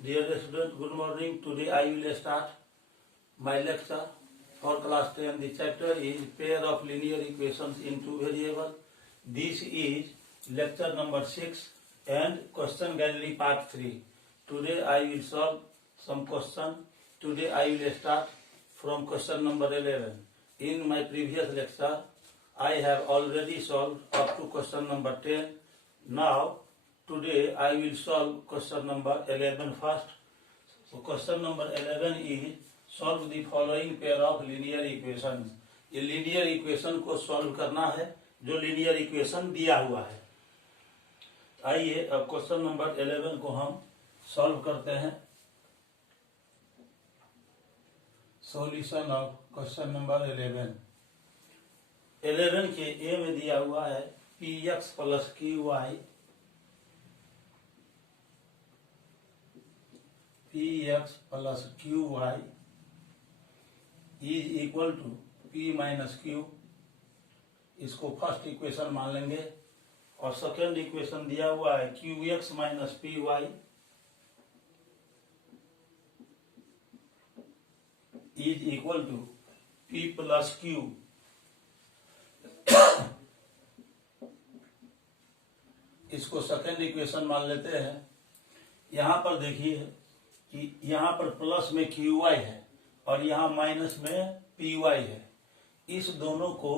Dear student, good morning. Today I will start my lecture for class 10. The chapter is pair of linear equations in two variables. This is lecture number 6 and question gallery part 3. Today I will solve some question. Today I will start from question number 11. In my previous lecture I have already solved up to question number 10. Now today I will solve question number 11 first. So question number 11 is solve the following pair of linear equations. ये linear equation को solve करना है जो linear equation दिया हुआ है. आइए अब क्वेश्चन नंबर 11 को हम सॉल्व करते हैं. सॉल्यूशन ऑफ क्वेश्चन नंबर 11 के ए में दिया हुआ है px plus qy px plus qy is equal to p minus q. इसको फर्स्ट इक्वेशन मान लेंगे और सेकेंड इक्वेशन दिया हुआ है qx minus py is equal to p plus q. इसको सेकेंड इक्वेशन मान लेते हैं. यहाँ पर देखिए कि यहाँ पर प्लस में qy है और यहाँ माइनस में py है. इस दोनों को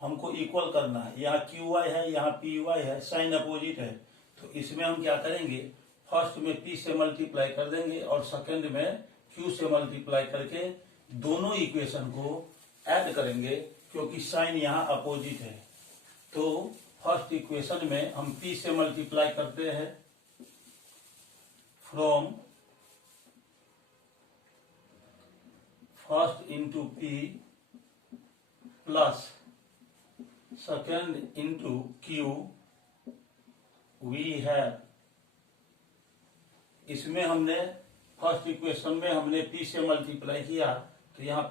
हमको इक्वल करना है. यहाँ qy है, यहाँ py है, साइन अपोजिट है. तो इसमें हम क्या करेंगे, फर्स्ट में p से मल्टीप्लाई कर देंगे और सेकंड में q से मल्टीप्लाई करके दोनों इक्वेशन को ऐड करेंगे क्योंकि साइन यहाँ अपोजिट है. तो फर्स्ट इक्वेशन में हम p से मल्टीप्लाई करते हैं from first into p plus second into q we have. इसमें हमने फर्स्ट इक्वेशन में हमने p से मल्टीप्लाई किया तो यहाँ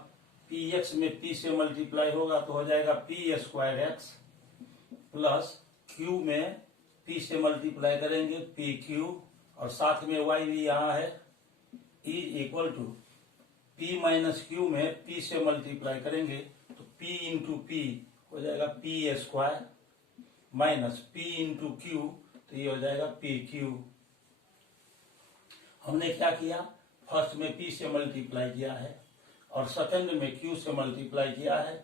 px में p से मल्टीप्लाई होगा तो हो जाएगा p square x plus q में p से मल्टीप्लाई करेंगे pq और साथ में y भी यहाँ है is equal to p minus q में p से मल्टीप्लाई करेंगे तो p इंटू p हो जाएगा p square minus p into q तो ये हो जाएगा pq. हमने क्या किया, फर्स्ट में p से मल्टीप्लाई किया है और सेकंड में q से मल्टीप्लाई किया है.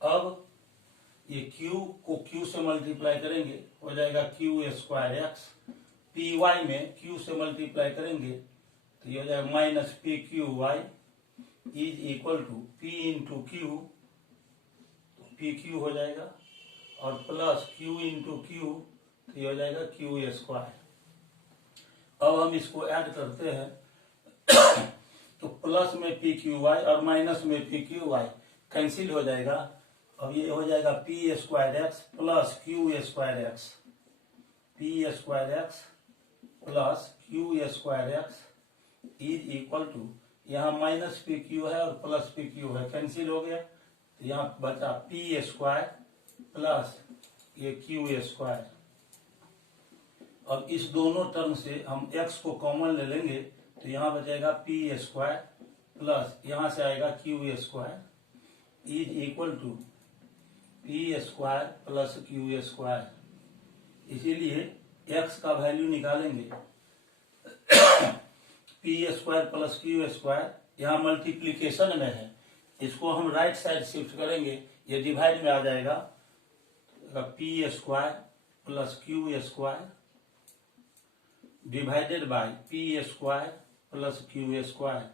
अब ये q को q से मल्टीप्लाई करेंगे हो जाएगा q स्क्वायर एक्स. py में q से मल्टीप्लाई करेंगे तो ये हो जाएगा minus pqy is equal to p into q तो pq हो जाएगा और प्लस q इंटू q तो ये हो जाएगा q स्क्वायर. अब हम इसको ऐड करते हैं तो प्लस में pqy और माइनस में pqy कैंसिल हो जाएगा. अब ये हो जाएगा p square x plus q square x. p square x plus q square x is equal to यहाँ माइनस pq है और प्लस pq है, कैंसिल हो गया तो यहाँ बचा p स्क्वायर प्लस ये q स्क्वायर. अब इस दोनों टर्म से हम x को कॉमन ले लेंगे तो यहाँ बचेगा p स्क्वायर प्लस यहाँ से आएगा q square is equal to p square plus q square. इसीलिए x का वैल्यू निकालेंगे p square plus q square यहाँ मल्टीप्लीकेशन में है, इसको हम राइट साइड शिफ्ट करेंगे, ये डिवाइड में आ जाएगा. p square plus q square divided by p square plus q square.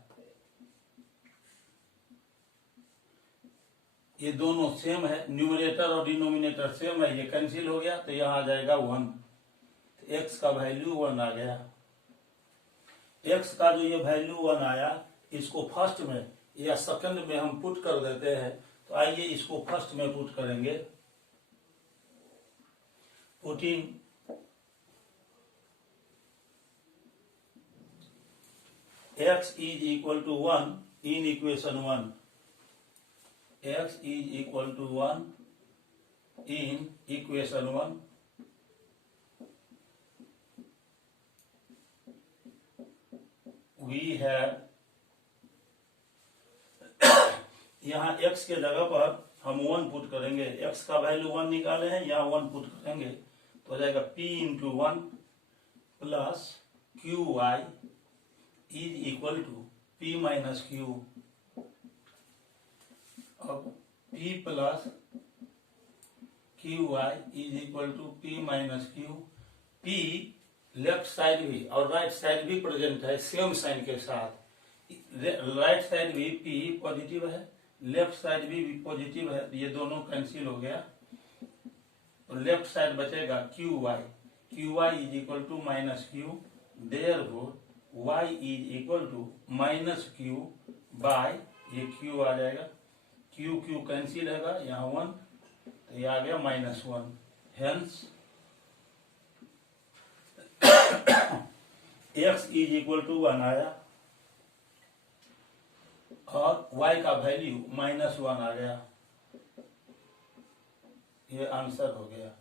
ये दोनों सेम है, न्यूमरेटर और डिनोमिनेटर सेम है, ये कैंसिल हो गया तो यहाँ आ जाएगा 1. तो x का वैल्यू 1 आ गया. x का जो ये वैल्यू 1 आया इसको फर्स्ट में या सेकंड में हम पुट कर देते हैं. तो आइए इसको फर्स्ट में पुट करेंगे. Putting x is equal to 1 in equation 1. x is equal to 1 in equation 1. We have, यहाँ x के जगह पर हम 1 पुट करेंगे, x का वैल्यू 1 निकाले हैं, यहाँ 1 पुट करेंगे तो हो जाएगा p into 1 plus q y is equal to p minus q. अब p plus q y is equal to p minus q. p left side भी और राइट साइड भी प्रेजेंट है सेम साइन के साथ, राइट साइड भी p positive है, left side भी पॉजिटिव है, ये दोनों कैंसिल हो गया तो लेफ्ट साइड बचेगा q y is equal to minus q, therefore y is equal to minus q by, ये क्यू आ जाएगा, क्यू क्यू कैंसिल होगा, यहाँ 1 तो ये आ गया -1, hence x is equal to 1 आया और y का वैल्यू -1 आ गया, ये आंसर हो गया।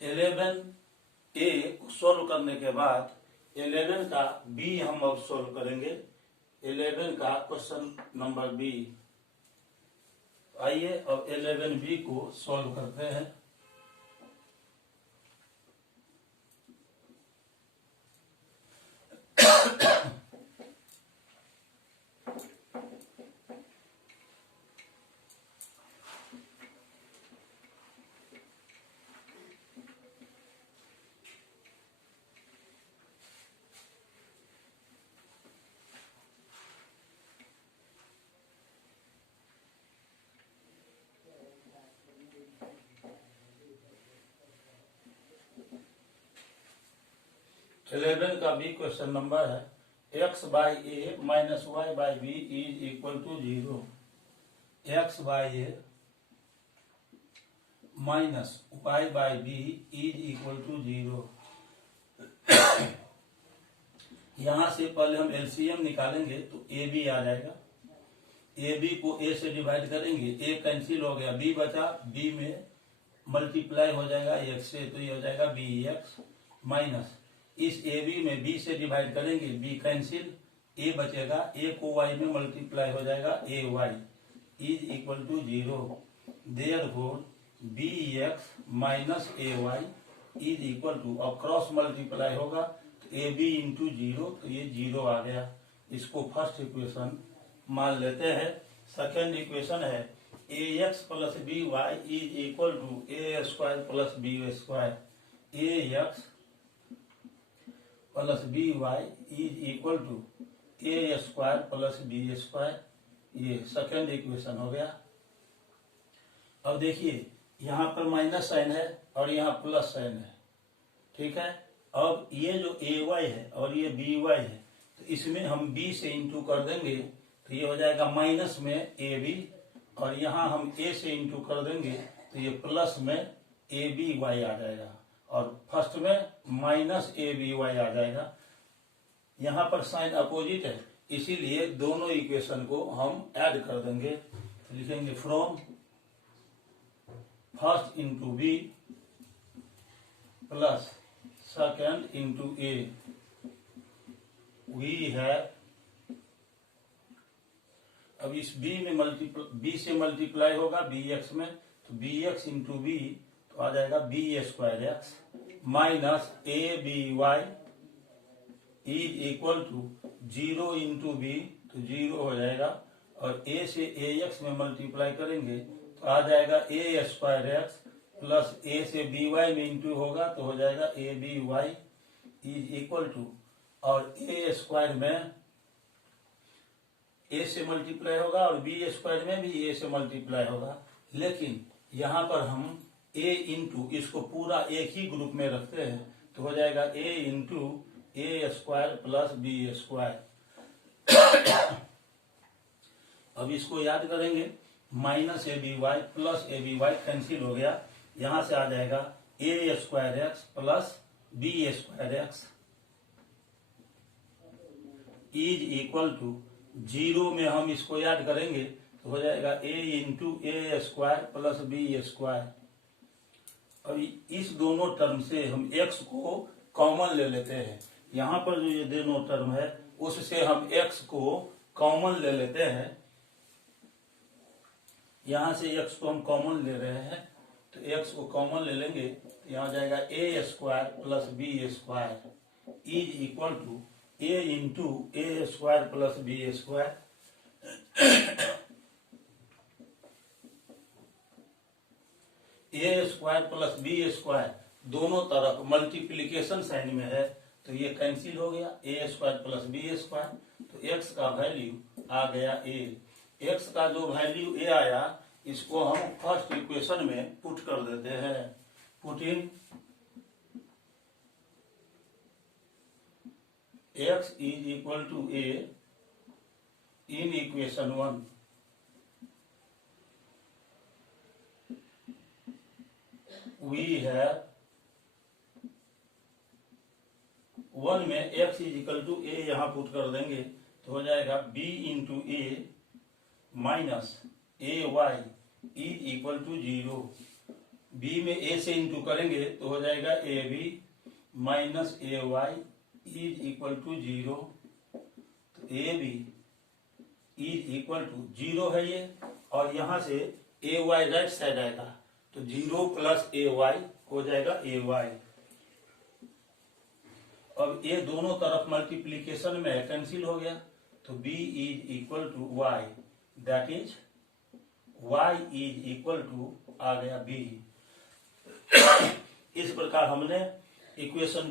11A को सोल्व करने के बाद 11 का B हम अब सोल्व करेंगे, 11 का क्वेश्चन नंबर B। आइए अब 11B को सोल्व करते हैं। इलेवन का बी क्वेश्चन नंबर है x by a minus y by b is equal to 0। x by a minus y by b is equal to 0। यहां से पहले हम एलसीएम निकालेंगे तो ए बी आ जाएगा, ए बी को ए से डिवाइड करेंगे, ए कैंसिल हो गया, बी बचा, बी में मल्टीप्लाई हो जाएगा एक्स से तो ये हो जाएगा बी एक्स माइनस इस ए बी में बी से डिवाइड करेंगे, बी कैंसिल, ए बचेगा, ए को वाई में मल्टीप्लाई हो जाएगा A Y is equal to 0। Therefore B X minus A Y is equal to, अब क्रॉस मल्टीप्लाई होगा तो ए बी इंटू 0 तो ये 0 आ गया। इसको फर्स्ट इक्वेशन मान लेते हैं। सेकेंड इक्वेशन है A X plus B Y is equal to A square plus B square, A X plus B Y is equal to A square plus B square, ये second equation हो गया। अब देखिए यहाँ पर माइनस साइन है और यहाँ प्लस साइन है, ठीक है। अब ये जो ए वाई है और ये बी वाई है तो इसमें हम बी से इंटू कर देंगे तो ये हो जाएगा माइनस में ए बी, और यहाँ हम ए से इंटू कर देंगे तो ये प्लस में ए बी वाई आ जाएगा, और फर्स्ट में माइनस ए बी वाई आ जाएगा। यहाँ पर साइन अपोजिट है इसीलिए दोनों इक्वेशन को हम ऐड कर देंगे, तो लिखेंगे from first into b plus second into a we है। अब इस बी में बी से मल्टीप्लाई होगा बी एक्स में, तो बी एक्स इंटू बी तो आ जाएगा b square x minus A B Y is equal to 0 into b तो 0 हो जाएगा, और ए से ए एक्स में मल्टीप्लाई करेंगे तो आ जाएगा ए स्क्वायर एक्स प्लस ए से बी वाई में इंटू होगा तो हो जाएगा a B Y is equal to, और ए स्क्वायर में ए से मल्टीप्लाई होगा और बी स्क्वायर में भी ए से मल्टीप्लाई होगा, लेकिन यहाँ पर हम ए इंटू इसको पूरा एक ही ग्रुप में रखते हैं तो हो जाएगा A into A square plus B square. अब इसको याद करेंगे, minus A B Y plus A B Y cancel हो गया, यहां से आ जाएगा ए square x plus B square x is equal to 0 में हम इसको याद करेंगे तो हो जाएगा A into A square plus B square. अब इस दोनों टर्म से हम x को कॉमन ले लेते हैं, यहाँ पर जो ये दोनों टर्म है उससे हम x को कॉमन ले लेते हैं। यहाँ से x को हम कॉमन ले रहे हैं, तो x को कॉमन ले लेंगे तो यहाँ जाएगा a square plus B square is equal to a into A square plus B square. A square plus B square दोनों तरफ मल्टीप्लीकेशन साइन में है, तो ये कैंसिल हो गया। ए स्क्वायर प्लस बी स्क्वायर, तो x का वैल्यू आ गया a। x का जो वैल्यू a आया इसको हम फर्स्ट इक्वेशन में पुट कर देते हैं। Put in x is equal to a in equation 1। We है 1 में x is equal to a यहाँ पुट कर देंगे तो हो जाएगा b into a minus A Y is equal to 0। b में a से इंटू करेंगे तो हो जाएगा a b minus A Y is equal to 0। तो a b is equal to 0 है ये, और यहाँ से ए वाई राइट साइड आएगा तो 0 प्लस ए वाई हो जाएगा ए वाई। अब ये दोनों तरफ मल्टीप्लीकेशन में है, कैंसिल हो गया, तो b is equal to y, that is y is equal to आ गया b। इस प्रकार हमने इक्वेशन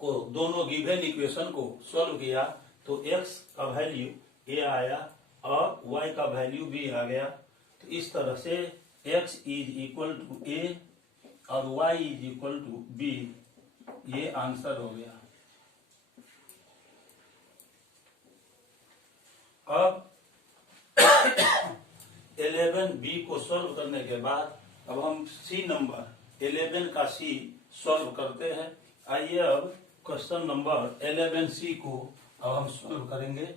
को, दोनों गिवन इक्वेशन को सॉल्व किया तो x का वैल्यू a आया और y का वैल्यू b आ गया। तो इस तरह से x is equal to a और y is equal to b, ये आंसर हो गया। अब 11b को सॉल्व करने के बाद अब हम सी नंबर 11 का सी सॉल्व करते हैं। आइए अब क्वेश्चन नंबर 11c को अब हम सॉल्व करेंगे।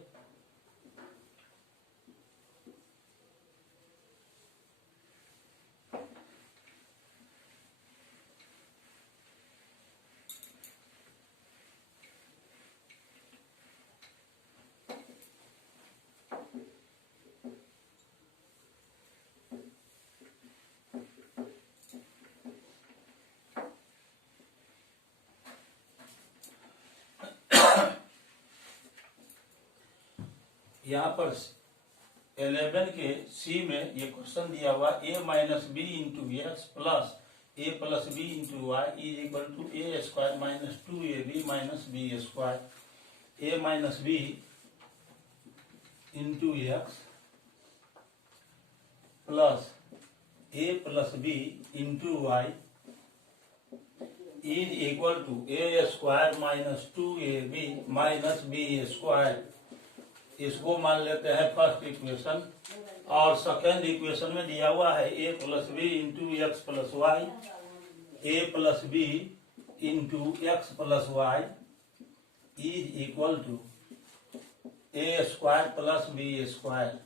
यहाँ पर 11 के सी में ये क्वेश्चन दिया हुआ a minus B into x plus A plus B into Y is equal to A square minus 2ab minus B square. A minus B into x plus A plus B into Y is equal to A square minus 2ab minus B square. इसको मान लेते हैं first equation, और second equation में दिया हुआ है a plus B into x plus y, a plus B into x plus y is equal to A square plus B square.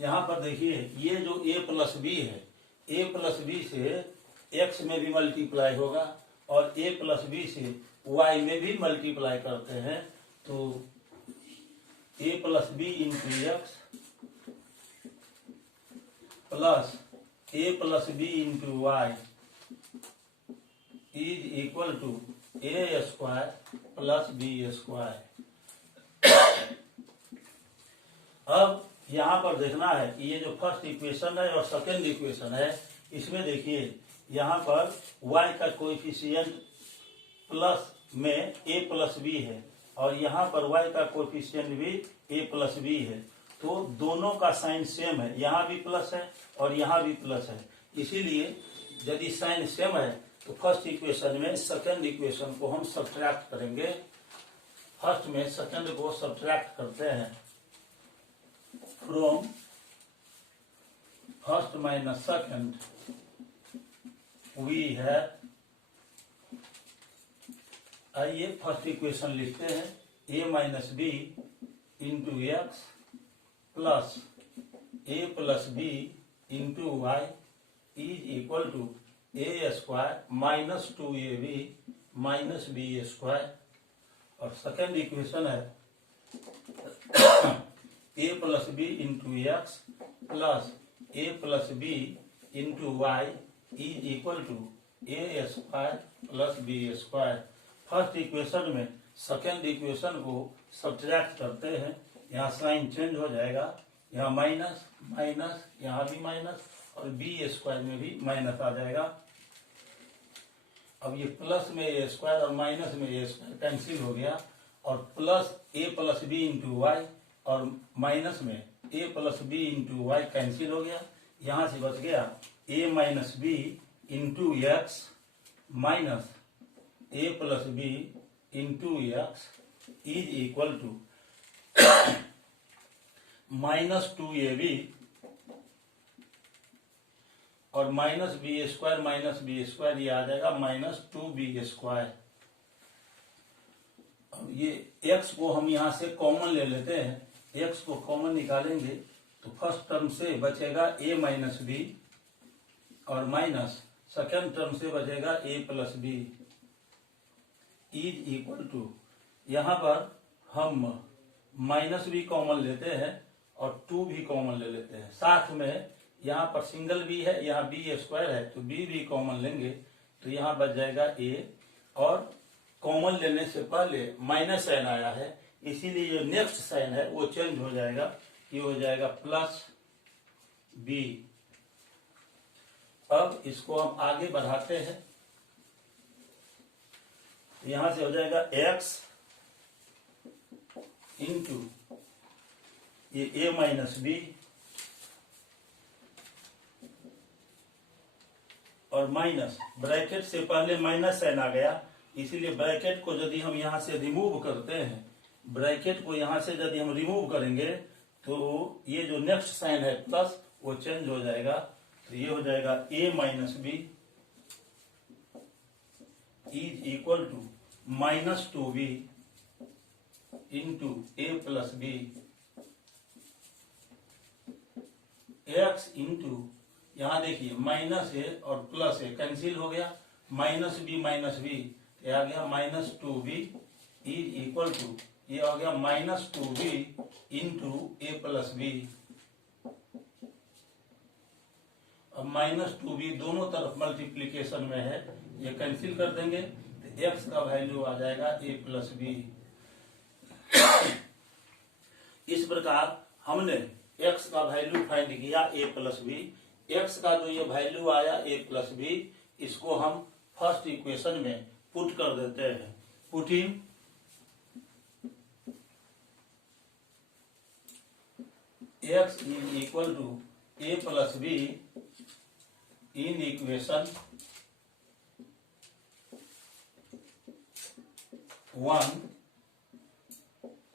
यहाँ पर देखिए ये जो a प्लस बी है, a प्लस बी से x में भी मल्टीप्लाई होगा और a प्लस बी से y में भी मल्टीप्लाई करते हैं, तो a plus B into x plus A plus B into Y is equal to A square plus B square. अब यहाँ पर देखना है कि ये जो फर्स्ट इक्वेशन है और सेकेंड इक्वेशन है, इसमें देखिए यहाँ पर y का कोएफिशिएंट प्लस में a प्लस बी है और यहाँ पर y का कोएफिशिएंट भी a प्लस बी है, तो दोनों का साइन सेम है, यहाँ भी प्लस है और यहाँ भी प्लस है। इसीलिए यदि साइन सेम है तो फर्स्ट इक्वेशन में सेकंड इक्वेशन को हम सब्ट्रैक्ट करेंगे। फर्स्ट में सेकंड को सब्ट्रैक्ट करते हैं। फ्रॉम फर्स्ट माइनस सेकंड वी है, आइए फर्स्ट इक्वेशन लिखते हैं, a minus B into x plus A plus B into Y is equal to A square minus 2ab minus B square, और सेकेंड इक्वेशन है A plus B into x plus A plus B into Y is equal to A square plus B square. First equation में second equation को subtract करते हैं, यहाँ sign change हो जाएगा, यहाँ माइनस माइनस, यहाँ भी माइनस, और बी स्क्वायर में भी माइनस आ जाएगा। अब ये प्लस में ए स्क्वायर और माइनस में ए स्क्वायर कैंसिल हो गया, और प्लस ए प्लस बी इंटू वाई और माइनस में A plus B into Y cancel हो गया। यहां से बच गया A minus B into X minus A plus B into X is equal to minus 2ab और माइनस बी स्क्वायर ये आ जाएगा माइनस 2b स्क्वायर। अब ये x को हम यहां से कॉमन ले लेते हैं, x को कॉमन निकालेंगे तो फर्स्ट टर्म से बचेगा a माइनस बी और माइनस सेकेंड टर्म से बचेगा a plus b is equal to, यहां पर हम माइनस भी कॉमन लेते हैं और 2 भी कॉमन ले लेते हैं, साथ में यहाँ पर सिंगल बी है, यहाँ बी स्क्वायर है तो बी भी कॉमन लेंगे तो यहाँ बच जाएगा ए, और कॉमन लेने से पहले माइनस साइन आया है इसीलिए जो नेक्स्ट साइन है वो चेंज हो जाएगा, ये हो जाएगा प्लस बी। अब इसको हम आगे बढ़ाते हैं, यहां से हो जाएगा एक्स इंटू ये ए माइनस बी और माइनस, ब्रैकेट से पहले माइनस साइन आ गया इसीलिए ब्रैकेट को यदि हम यहां से रिमूव करते हैं, ब्रैकेट को यहां से यदि हम रिमूव करेंगे तो ये जो नेक्स्ट साइन है प्लस वो चेंज हो जाएगा, तो ये हो जाएगा A minus B is equal to minus 2b into A plus B X into, यहां देखिए माइनस ए और प्लस ए कैंसिल हो गया, माइनस बी ये आ गया minus 2b is equal to, ये आ गया minus 2b into A plus B. अब माइनस 2b दोनों तरफ मल्टीप्लीकेशन में है, ये कैंसिल कर देंगे तो एक्स का वैल्यू आ जाएगा ए प्लस बी। इस प्रकार हमने एक्स का वैल्यू फाइंड किया ए प्लस बी, एक्स का जो ये वैल्यू आया ए प्लस बी, इसको हम फर्स्ट इक्वेशन में पुट कर देते हैं, putting x is equal to a plus b in equation 1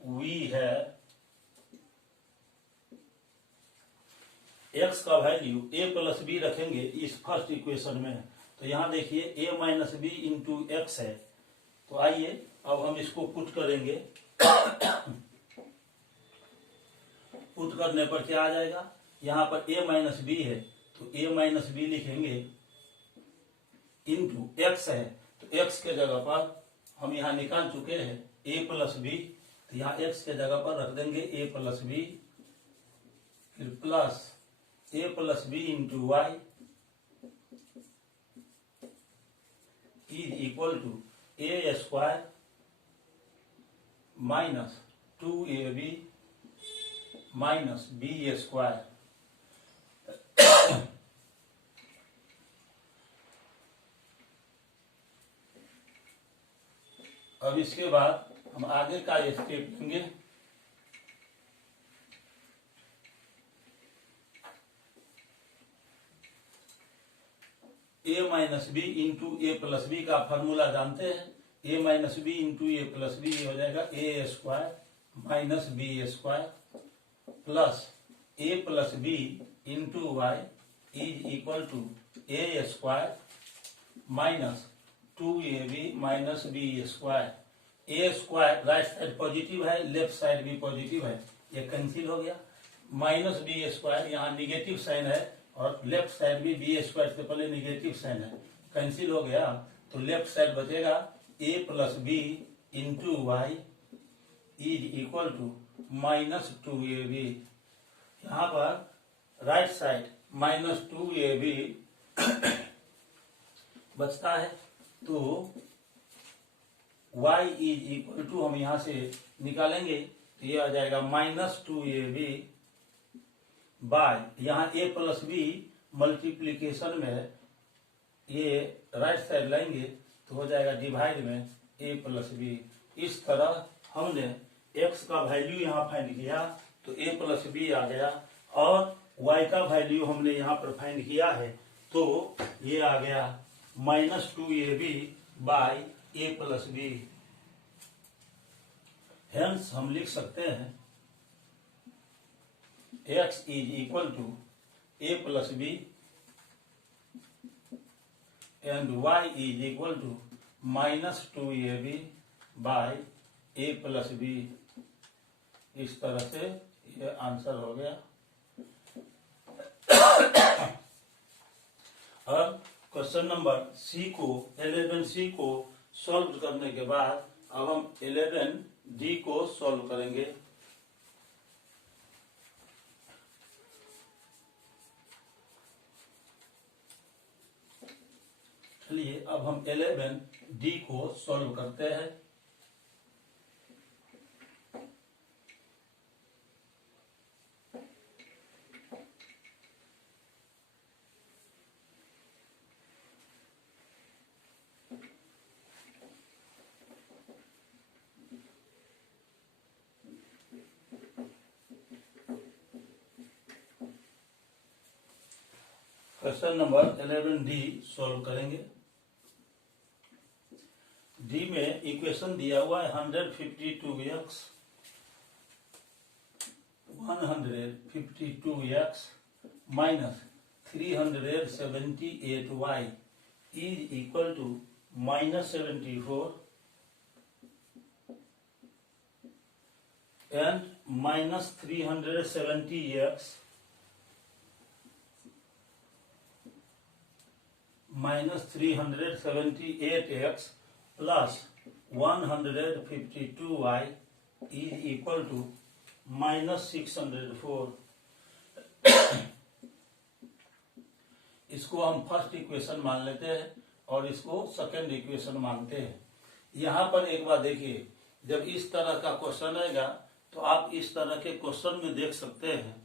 we है एक्स का वैल्यू ए प्लस बी रखेंगे इस फर्स्ट इक्वेशन में, तो यहां देखिए a minus B into x है, तो आइए अब हम इसको पुट करेंगे। पुट करने पर क्या आ जाएगा, यहां पर ए माइनस बी है तो ए माइनस बी लिखेंगे इंटू एक्स है, तो एक्स के जगह पर हम यहां निकाल चुके हैं ए प्लस बी, तो यहाँ एक्स के जगह पर रख देंगे ए प्लस बी, फिर plus A plus B into Y is equal to A square minus 2ab minus B square. अब इसके बाद हम आगे का स्टेप लेंगे, A minus B into A plus B का फॉर्मूला जानते हैं, A minus B into A plus B हो जाएगा ए square minus B square plus A plus B into Y is equal to A square minus 2ab minus B square. A square right side positive है, left side भी positive है, ये cancel हो गया, minus B square यहाँ negative sign है और left side भी बी स्क्वायर से पहले निगेटिव साइन है, कैंसिल हो गया, तो लेफ्ट साइड बचेगा a plus B into Y is equal to -2ab। यहाँ पर राइट साइड -2ab बचता है, तो y इज इक्वल टू हम यहां से निकालेंगे तो ये आ जाएगा -2ab बाय, यहाँ a प्लस बी मल्टीप्लीकेशन में है, ये राइट साइड लाएंगे तो हो जाएगा डिवाइड में a प्लस बी। इस तरह हमने x का वैल्यू यहाँ फाइंड किया तो a प्लस बी आ गया, और y का वैल्यू हमने यहाँ पर फाइंड किया है तो ये आ गया -2ab by a plus b. Hence हम लिख सकते हैं x is equal to a plus बी and y is equal to -2ab by a plus b. इस तरह से ये आंसर हो गया। अब क्वेश्चन नंबर सी को 11C को सॉल्व करने के बाद अब हम 11D को सॉल्व करेंगे। चलिए अब हम 11D को सॉल्व करते हैं। क्वेश्चन नंबर 11D सॉल्व करेंगे। डी में इक्वेशन दिया हुआ है 152x minus 378y is equal to -74 and -370x -378x plus 152y is equal to -604। इसको हम फर्स्ट इक्वेशन मान लेते हैं और इसको सेकंड इक्वेशन मानते हैं। यहाँ पर एक बार देखिए, जब इस तरह का क्वेश्चन आएगा तो आप इस तरह के क्वेश्चन में देख सकते हैं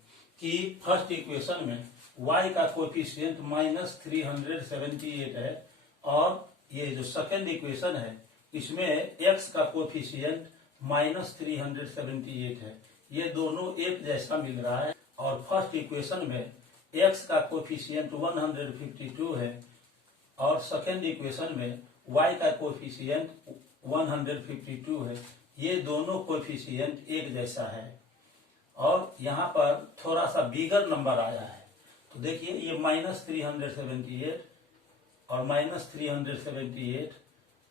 कि फर्स्ट इक्वेशन में y का कोएफिशिएंट -378 है, और ये जो सेकंड इक्वेशन है इसमें x का कोएफिशिएंट -378 है। ये दोनों एक जैसा मिल रहा है, और फर्स्ट इक्वेशन में x का कोएफिशिएंट 152 है और सेकंड इक्वेशन में y का कोएफिशिएंट 152 है। ये दोनों कोएफिशिएंट एक जैसा है, और यहाँ पर थोड़ा सा बिगर नंबर आया है। तो देखिए ये -378 और -378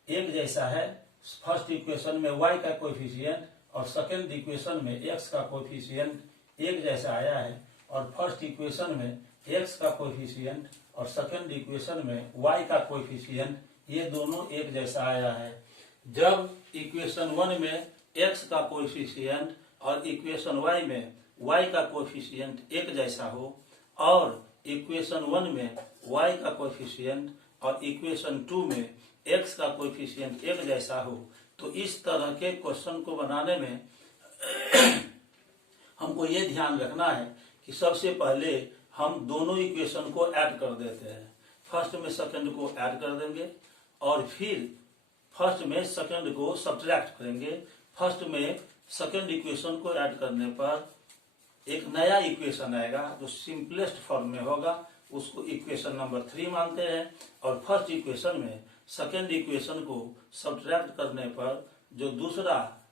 एक जैसा है। फर्स्ट इक्वेशन में y का कोएफिशिएंट और सेकंड इक्वेशन में x का कोएफिशिएंट एक जैसा आया है, और फर्स्ट इक्वेशन में x का कोएफिशिएंट और सेकंड इक्वेशन में y का कोएफिशिएंट ये दोनों एक जैसा आया है। जब इक्वेशन 1 में x का कोएफिशिएंट और इक्वेशन y में y का कोएफिशिएंट एक जैसा हो, और इक्वेशन 1 में y का कोएफिशिएंट और इक्वेशन 2 में x का कोएफिशिएंट एक जैसा हो, तो इस तरह के क्वेश्चन को बनाने में हमको ये ध्यान रखना है कि सबसे पहले हम दोनों इक्वेशन को ऐड कर देते हैं। फर्स्ट में सेकंड को ऐड कर देंगे और फिर फर्स्ट में सेकंड को सब्ट्रैक्ट करेंगे। फर्स्ट में सेकंड इक्वेशन को ऐड करने पर एक नया इक्वेशन आएगा जो सिंपलेस्ट फॉर्म में होगा, उसको इक्वेशन नंबर 3 मानते हैं। और फर्स्ट इक्वेशन में सेकंड इक्वेशन को सब्ट्रैक्ट करने पर जो दूसरा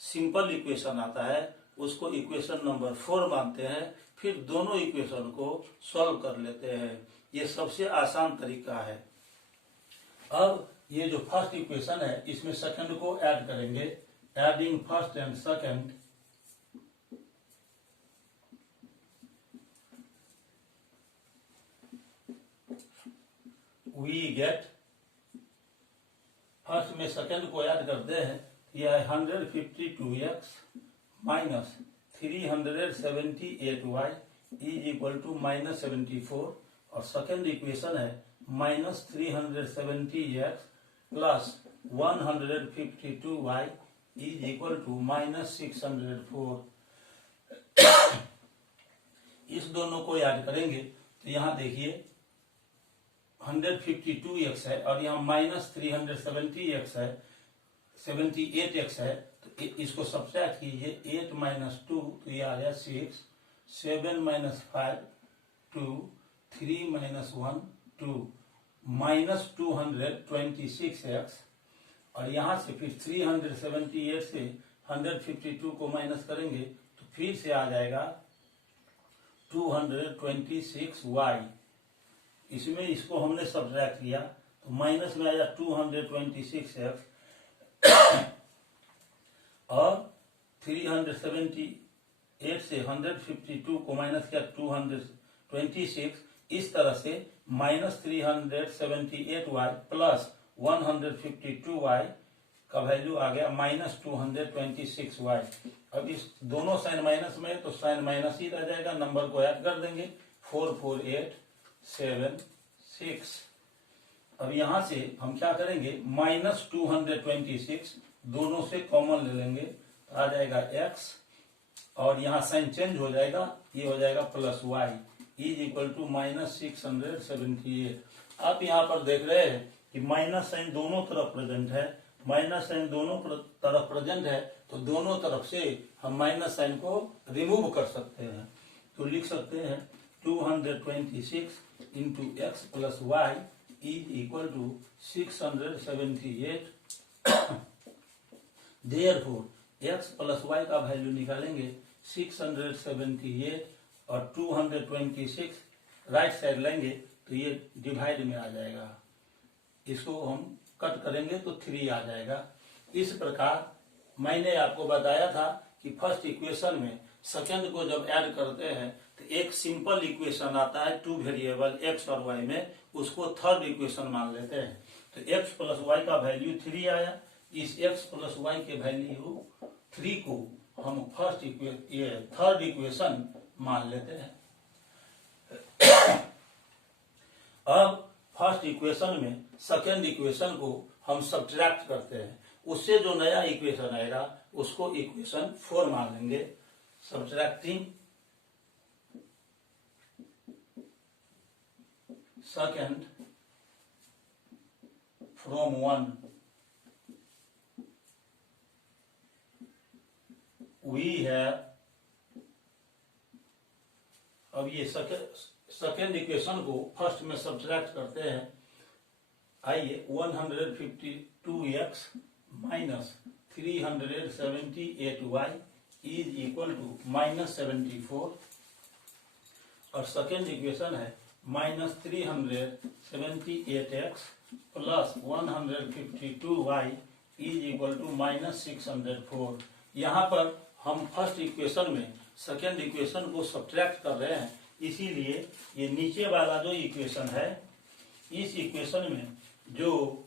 सिंपल इक्वेशन आता है उसको इक्वेशन नंबर 4 मानते हैं। फिर दोनों इक्वेशन को सॉल्व कर लेते हैं। ये सबसे आसान तरीका है। अब ये जो फर्स्ट इक्वेशन है इसमें सेकंड को ऐड करेंगे। Adding first and second, we get first में सेकंड को ऐड करते हैं, यह है 152x minus 378y is equal to -74, और सेकंड इक्वेशन है -370x plus 152y is equal to -604। इस दोनों को याद करेंगे तो यहाँ देखिए 152x है और यहाँ -370x है, 78x है, तो इसको सब्ट्रैक्ट कीजिए, 8 माइनस 2 तो ये आ गया 6, 7 माइनस 5 2, 3 माइनस 1 2, माइनस 226x, और यहाँ से फिर 378 से 152 को माइनस करेंगे तो फिर से आ जाएगा 226y। इसमें इसको हमने सब्ट्रैक्ट किया तो माइनस में आया 226x और 378 से 152 को माइनस किया 226, इस तरह से -378y प्लस 152y का वैल्यू आ गया -226y। अब इस दोनों साइन माइनस में तो साइन माइनस ही रह जाएगा, नंबर को ऐड कर देंगे 44876। अब यहां से हम क्या करेंगे, -226 दोनों से कॉमन ले लेंगे तो आ जाएगा x, और यहाँ साइन चेंज हो जाएगा, ये हो जाएगा plus y is equal to -678। आप यहाँ पर देख रहे हैं कि माइनस साइन दोनों तरफ प्रेजेंट है, माइनस साइन दोनों तरफ प्रेजेंट है, तो दोनों तरफ से हम माइनस साइन को रिमूव कर सकते हैं। तो लिख सकते हैं 226 into x plus y is equal to 678। Therefore x plus y का वैल्यू निकालेंगे 678 और 226 राइट साइड लेंगे तो ये डिवाइड में आ जाएगा, इसको हम कट करेंगे तो 3 आ जाएगा। इस प्रकार मैंने आपको बताया था कि फर्स्ट इक्वेशन में सेकंड को जब ऐड करते हैं तो एक सिंपल इक्वेशन आता है 2 वेरिएबल एक्स और वाई में, उसको थर्ड इक्वेशन मान लेते हैं। तो एक्स प्लस वाई का वैल्यू 3 आया, इस एक्स प्लस वाई के वैल्यू 3 को हम थर्ड इक्वेशन मान लेते हैं। अब फर्स्ट इक्वेशन में सेकेंड इक्वेशन को हम सब्ट्रैक्ट करते हैं, उससे जो नया इक्वेशन आएगा उसको इक्वेशन 4 मान लेंगे। सब्ट्रैक्टिंग सेकेंड फ्रॉम 1 वी है। अब ये सेकेंड इक्वेशन को फर्स्ट में सब्ट्रैक्ट करते हैं। आइए 152x minus 378y is equal to -74, और सेकेंड इक्वेशन है -378x plus 152y is equal to -604। यहाँ पर हम फर्स्ट इक्वेशन में सेकेंड इक्वेशन को सब्ट्रैक्ट कर रहे हैं, इसीलिए ये नीचे वाला जो इक्वेशन है, इस इक्वेशन में जो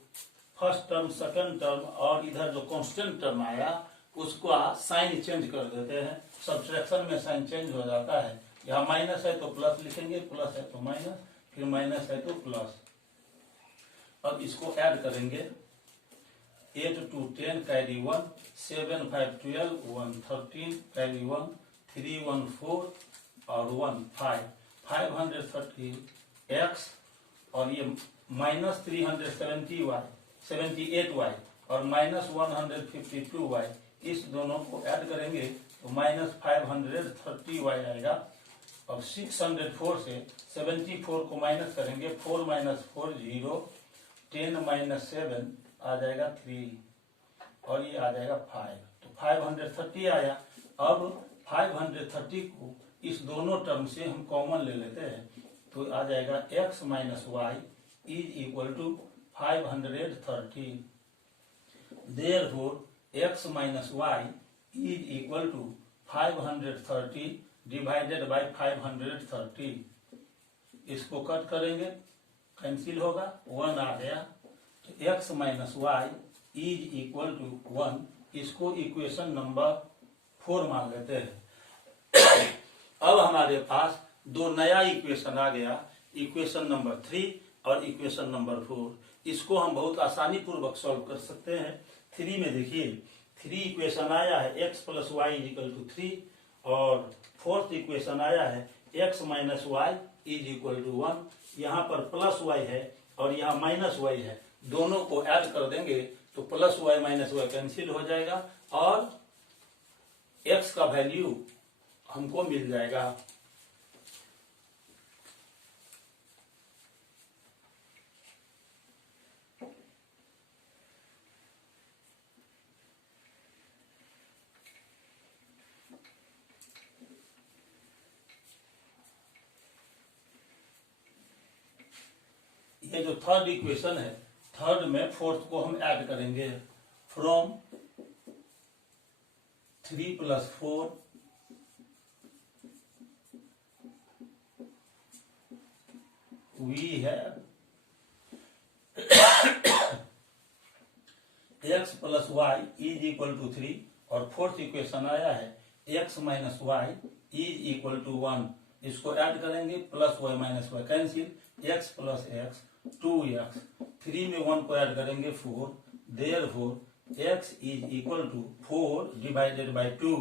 फर्स्ट टर्म सेकंड टर्म और इधर जो कांस्टेंट टर्म आया उसको साइन चेंज कर देते हैं। सब्ट्रैक्शन में साइन चेंज हो जाता है, यहाँ माइनस है तो प्लस लिखेंगे, प्लस है तो माइनस, फिर माइनस है तो प्लस। अब इसको ऐड करेंगे 8 to 10 कैरी 1, 7 5 12 1 13 कैरी 1 3 1 4 और 1 5 530x और ये -378y और -152y, इस दोनों को ऐड करेंगे तो -530y आएगा। अब 604 से 74 को माइनस करेंगे, 4 - 4 0, 10 - 7 आ जाएगा 3 और ये आ जाएगा 5, तो 530 आया। अब 530 को इस दोनों टर्म से हम कॉमन ले लेते हैं तो आ जाएगा x minus y is equal to 530। Therefore x minus y is equal to 530 divided by 530। इसको कट करेंगे, कैंसिल होगा, 1 आ गया। तो x minus y is equal to 1, इसको इक्वेशन नंबर 4 मान लेते हैं। अब हमारे पास दो नया इक्वेशन आ गया, इक्वेशन नंबर 3 और इक्वेशन नंबर 4। इसको हम बहुत आसानी पूर्वक सॉल्व कर सकते हैं। 3 में देखिए 3 इक्वेशन आया है x plus y is equal to 3, और 4th इक्वेशन आया है x minus y is equal to 1। यहाँ पर प्लस वाई है और यहाँ माइनस वाई है, दोनों को ऐड कर देंगे तो plus y minus y cancel हो जाएगा और x का वैल्यू हमको मिल जाएगा। ये जो थर्ड इक्वेशन है, थर्ड में फोर्थ को हम ऐड करेंगे। फ्रॉम 3 प्लस 4 we have x plus y is equal to 3, और फोर्थ इक्वेशन आया है x minus y is equal to 1। इसको ऐड करेंगे, plus y minus y cancel, x plus x 2x, 3 में 1 को ऐड करेंगे 4, therefore x is equal to 4 divided by 2,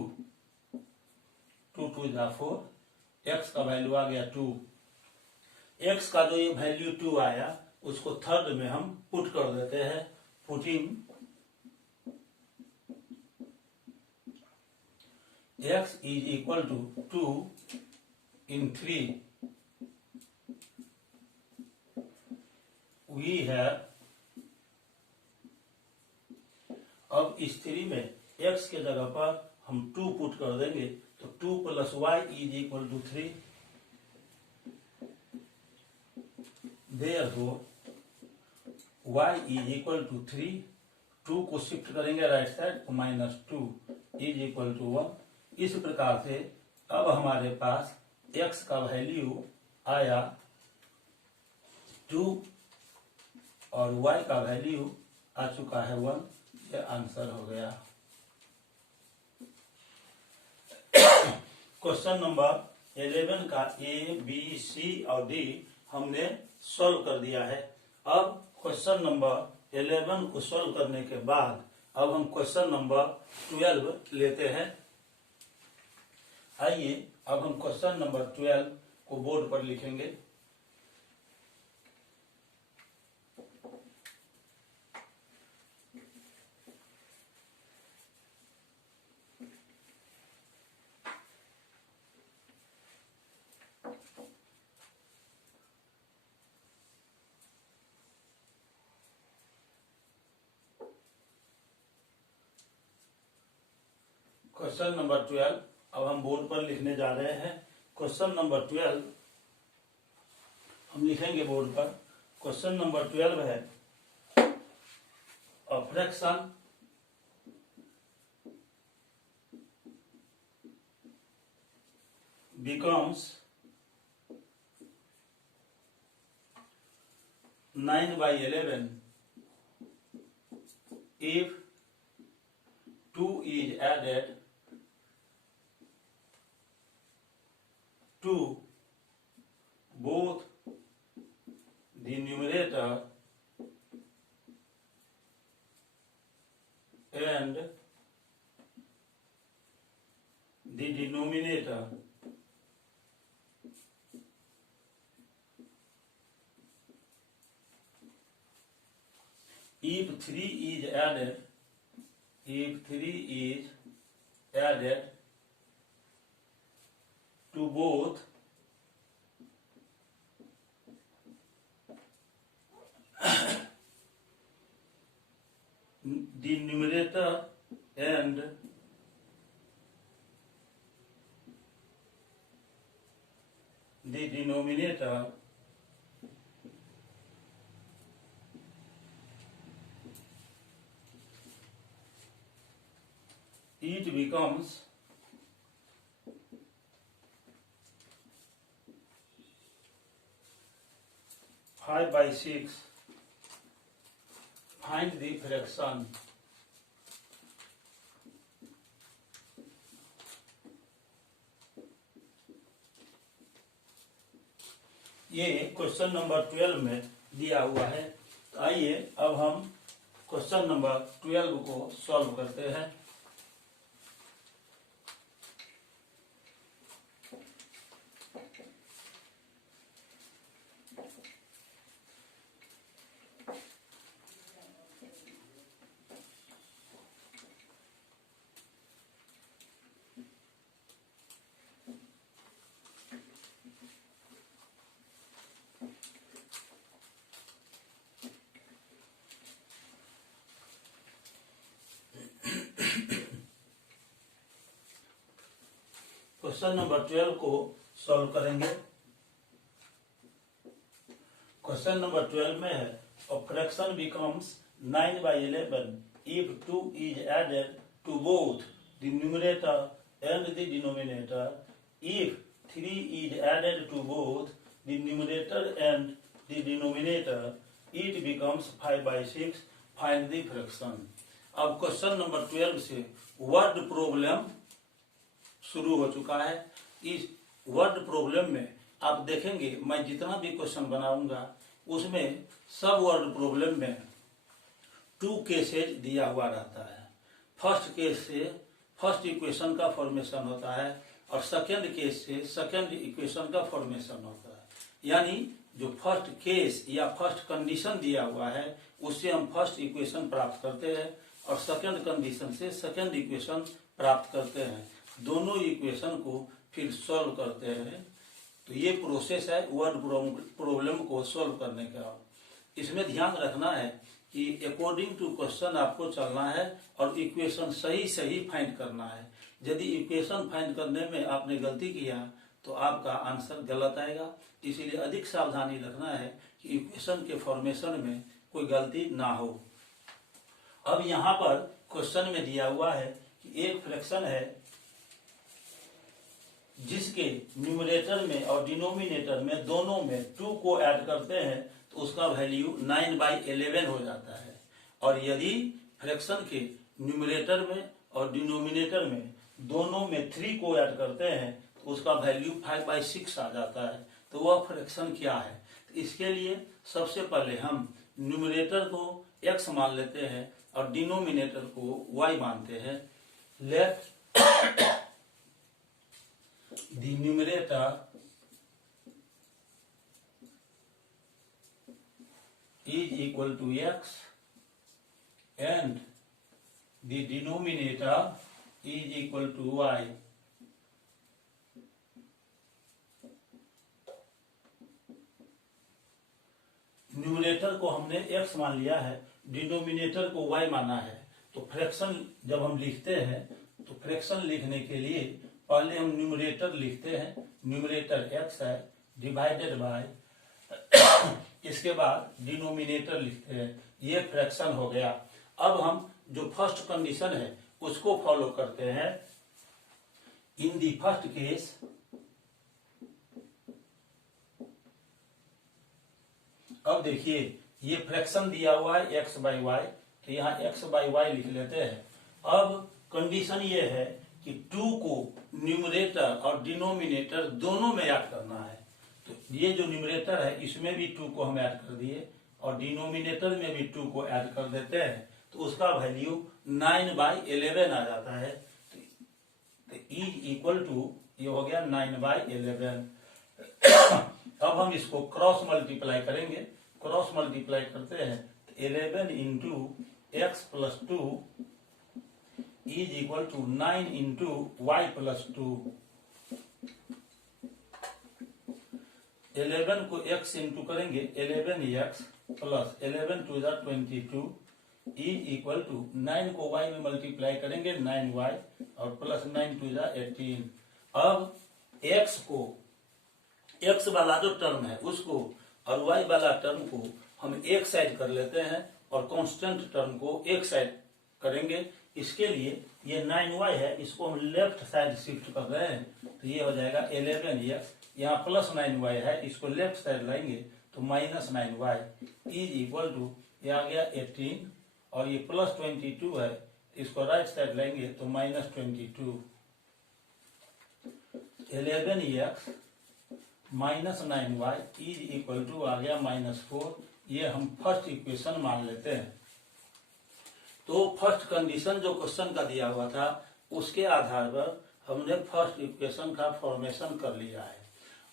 2 2 is 4, x का value आ गया 2। x का जो ये वैल्यू 2 आया उसको थर्ड में हम पुट कर देते हैं। Putting x is equal to 2 in 3 we have, अब इस 3 में x के जगह पर हम 2 पुट कर देंगे तो 2 plus y is equal to 3, therefore y is equal to 3, 2 को शिफ्ट करेंगे right side, minus 2 is equal to 1। इस प्रकार से अब हमारे पास x का वैल्यू आया 2 और y का वैल्यू आ चुका है 1। यह आंसर हो गया। क्वेश्चन नंबर 11 का A, B, C और D हमने सॉल्व कर दिया है। अब क्वेश्चन नंबर 11 को सॉल्व करने के बाद अब हम क्वेश्चन नंबर 12 लेते हैं। आइए अब हम क्वेश्चन नंबर 12 को बोर्ड पर लिखेंगे। क्वेश्चन नंबर 12 अब हम बोर्ड पर लिखने जा रहे हैं। क्वेश्चन नंबर 12 हम लिखेंगे बोर्ड पर। क्वेश्चन नंबर 12 है, a fraction becomes 9/11 if 2 is added to both the numerator and the denominator. If 3 is added to both the numerator and the denominator, it becomes 5/6 find the fraction. ये question number 12 में दिया हुआ है। तो आइए अब हम क्वेश्चन नंबर 12 को सॉल्व करते हैं। क्वेश्चन नंबर 12 को सॉल्व करेंगे। क्वेश्चन नंबर 12 में है a fraction becomes 9/11 if 2 is added to both the numerator and the denominator. If 3 is added to both the numerator and the denominator, it becomes 5/6. Find the fraction. अब question number 12 से word problem शुरू हो चुका है। इस word problem में आप देखेंगे मैं जितना भी क्वेश्चन बनाऊंगा उसमें सब वर्ड प्रॉब्लम में 2 केसेज दिया हुआ रहता है। फर्स्ट केस से फर्स्ट इक्वेशन का फॉर्मेशन होता है और सेकंड केस से सेकंड इक्वेशन का फॉर्मेशन होता है। यानी जो फर्स्ट केस या फर्स्ट कंडीशन दिया हुआ है उससे हम फर्स्ट इक्वेशन प्राप्त करते हैं और सेकंड कंडीशन से सेकंड इक्वेशन प्राप्त करते हैं। दोनों इक्वेशन को फिर सॉल्व करते हैं। तो ये प्रोसेस है वर्ड प्रॉब्लम को सॉल्व करने का। इसमें ध्यान रखना है कि अकॉर्डिंग टू क्वेश्चन आपको चलना है और इक्वेशन सही फाइंड करना है। यदि इक्वेशन फाइंड करने में आपने गलती किया तो आपका आंसर गलत आएगा। इसीलिए अधिक सावधानी रखना है कि इक्वेशन के फॉर्मेशन में कोई गलती ना हो। अब यहाँ पर क्वेश्चन में दिया हुआ है कि एक फ्रैक्शन है जिसके न्यूमरेटर में और डिनोमिनेटर में दोनों में 2 को ऐड करते हैं तो उसका वैल्यू 9/11 हो जाता है। और यदि फ्रैक्शन के न्यूमरेटर में और डिनोमिनेटर में दोनों में 3 को ऐड करते हैं तो उसका वैल्यू 5/6 आ जाता है। तो वह फ्रैक्शन क्या है? तो इसके लिए सबसे पहले हम न्यूमरेटर को x मान लेते हैं और डिनोमिनेटर को y मानते हैं। Let the numerator is equal to x and the denominator is equal to y. Numerator को हमने x मान लिया है, डिनोमिनेटर को y माना है। तो फ्रैक्शन जब हम लिखते हैं तो फ्रैक्शन लिखने के लिए पहले हम न्यूमरेटर लिखते हैं, न्यूमरेटर x है डिवाइडेड बाय इसके बाद डिनोमिनेटर लिखते हैं। ये फ्रैक्शन हो गया। अब हम जो फर्स्ट कंडीशन है उसको फॉलो करते हैं। इन दी फर्स्ट केस अब देखिए ये फ्रैक्शन दिया हुआ है x/y, तो यहाँ x/y लिख लेते हैं। अब कंडीशन ये है कि 2 को न्यूमरेटर और डिनोमिनेटर दोनों में ऐड करना है। तो ये जो न्यूमरेटर है इसमें भी 2 को हम ऐड कर दिए और डिनोमिनेटर में भी 2 को ऐड कर देते हैं तो उसका वैल्यू 9/11 आ जाता है। तो E इक्वल टू ये हो गया 9/11। अब हम इसको क्रॉस मल्टीप्लाई करेंगे। क्रॉस मल्टीप्लाई करते हैं तो 11 into x plus 2 is equal to 9 into y plus 2। 11 को x इंटू करेंगे 11x plus 11 to the 22 is equal to 9 को y में मल्टीप्लाई करेंगे 9y और प्लस 9 to the 18। अब x को x वाला जो टर्म है उसको और y वाला टर्म को हम एक साइड कर लेते हैं और कांस्टेंट टर्म को एक साइड करेंगे। इसके लिए ये 9y है, इसको हम लेफ्ट साइड शिफ्ट कर रहे हैं तो ये हो जाएगा 11x। यहाँ प्लस 9y है, इसको लेफ्ट साइड लाएंगे तो -9y इज इक्वल टू ये आ गया 18 और ये +22 है, इसको राइट साइड लेंगे तो -22। 11x minus 9y is equal to आ गया -4। ये हम फर्स्ट इक्वेशन मान लेते हैं। तो फर्स्ट कंडीशन जो क्वेश्चन का दिया हुआ था उसके आधार पर हमने फर्स्ट इक्वेशन का फॉर्मेशन कर लिया है।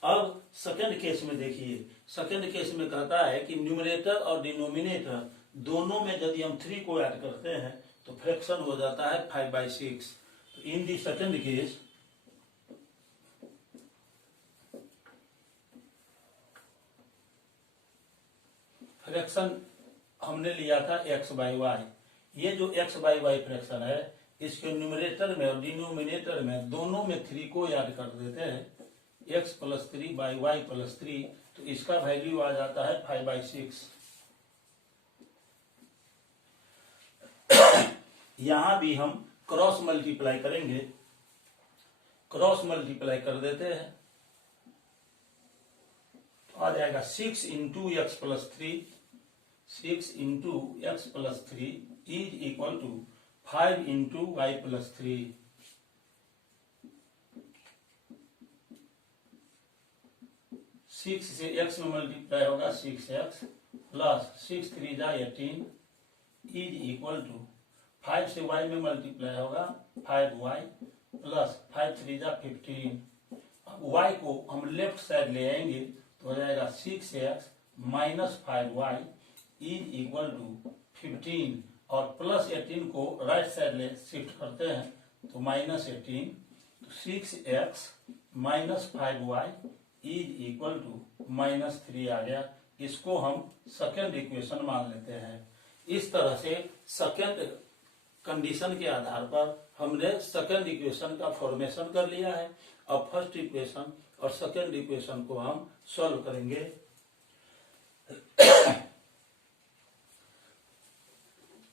अब सेकंड केस में देखिए, सेकंड केस में कहता है कि न्यूमरेटर और डिनोमिनेटर दोनों में यदि हम 3 को ऐड करते हैं तो फ्रैक्शन हो जाता है 5/6। तो इन दी सेकंड केस फ्रैक्शन हमने लिया था x/y। ये जो x/y फ्रैक्शन है इसके न्यूमरेटर में और डिनोमिनेटर में दोनों में 3 को ऐड कर देते हैं, x + 3/y + 3, तो इसका वैल्यू आ जाता है 5/6। यहां भी हम क्रॉस मल्टीप्लाई करेंगे, क्रॉस मल्टीप्लाई कर देते हैं तो आ जाएगा 6 × x + 3, 6 × x + 3 is equal to 5 × y + 3। Six से x में मल्टीप्लाई होगा 6x plus 6 × 3 = 18 is equal to 5 से y में मल्टीप्लाई होगा 5y प्लस 5 × 3 = 15। अब y को हम लेफ्ट साइड ले आएंगे तो हो जाएगा 6x minus 5y is equal to 15 और प्लस 18 को राइट साइड ले शिफ्ट करते हैं तो -18। तो 6x minus 5y is equal to -3 आ गया। इसको हम सेकेंड इक्वेशन मान लेते हैं। इस तरह से सेकेंड कंडीशन के आधार पर हमने सेकेंड इक्वेशन का फॉर्मेशन कर लिया है। अब फर्स्ट इक्वेशन और सेकेंड इक्वेशन को हम सॉल्व करेंगे।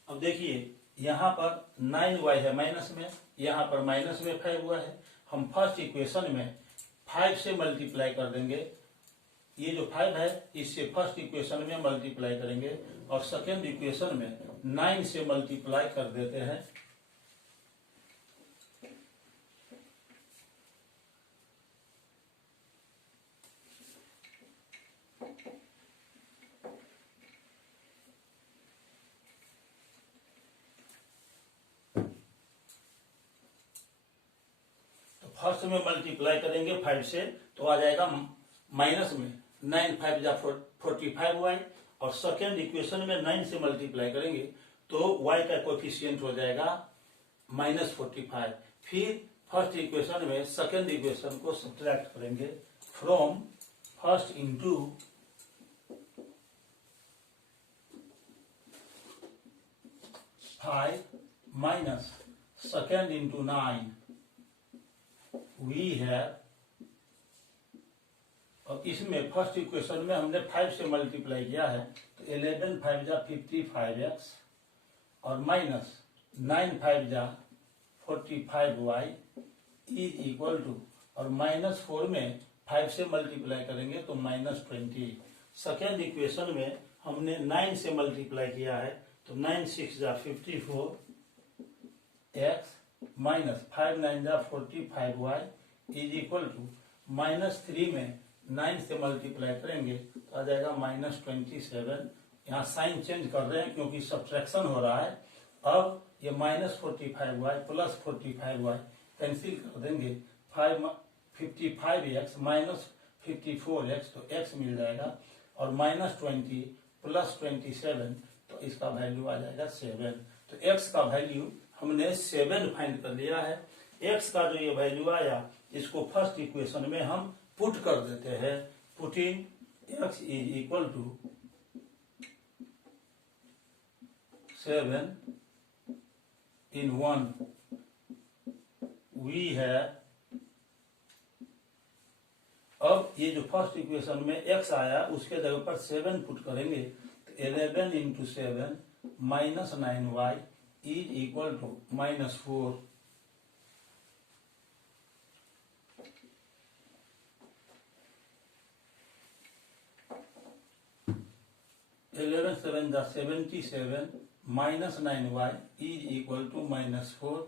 अब देखिए यहाँ पर 9y है माइनस में, यहाँ पर माइनस में 5 हुआ है। हम फर्स्ट इक्वेशन में 5 से मल्टीप्लाई कर देंगे, ये जो 5 है इससे फर्स्ट इक्वेशन में मल्टीप्लाई करेंगे और सेकेंड इक्वेशन में 9 से मल्टीप्लाई कर देते हैं। तो फर्स्ट में मल्टीप्लाई करेंगे 5 से तो आ जाएगा माइनस में 9 × 5 = 45y और सेकेंड इक्वेशन में 9 से मल्टीप्लाई करेंगे तो y का कोएफिशिएंट हो जाएगा -45। फिर फर्स्ट इक्वेशन में सेकेंड इक्वेशन को सब्ट्रैक्ट करेंगे from first into five minus second into 9 we have. और इसमें फर्स्ट इक्वेशन में हमने 5 से मल्टीप्लाई किया है तो 11 × 5 = 55x और minus 9 × 5 = 45y is equal to और -4 में 5 से मल्टीप्लाई करेंगे तो -20। सेकेंड इक्वेशन में हमने 9 से मल्टीप्लाई किया है तो 9 × 6 = 54x minus 5 × 9 = 45y is equal to -3 में 9 से मल्टीप्लाई करेंगे तो आ जाएगा -27। यहाँ साइन चेंज कर रहे हैं क्योंकि सब्ट्रैक्शन हो रहा है। अब ये -45y प्लस 45y कैंसिल कर देंगे, 55x माइनस 54x तो x मिल जाएगा और -20 प्लस 27 तो इसका वैल्यू आ जाएगा 7। तो x का वैल्यू हमने 7 फाइंड कर लिया है। x का जो ये वैल्यू आया इसको फर्स्ट इक्वेशन में हम पुट कर देते हैं। Putting x is equal to 7 in 1 we है। अब ये जो फर्स्ट इक्वेशन में x आया उसके जगह पर 7 पुट करेंगे तो 11 × 7 minus 9y is equal to -4। 11 × 7 = 77 -9y is equal to -4।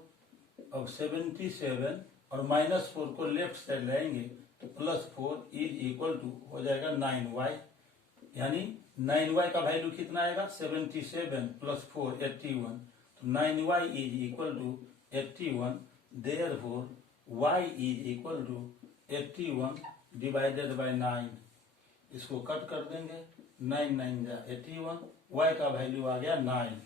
अब 77 और -4 को लेफ्ट साइड लाएंगे तो +4 इज इक्वल टू हो जाएगा 9y, यानी 9y का वैल्यू कितना आएगा 77 + 4 81, तो 9y is equal to 81। Therefore y is equal to 81 divided by 9। इसको कट कर देंगे, 9 9 जा 81, y का वैल्यू आ गया 9।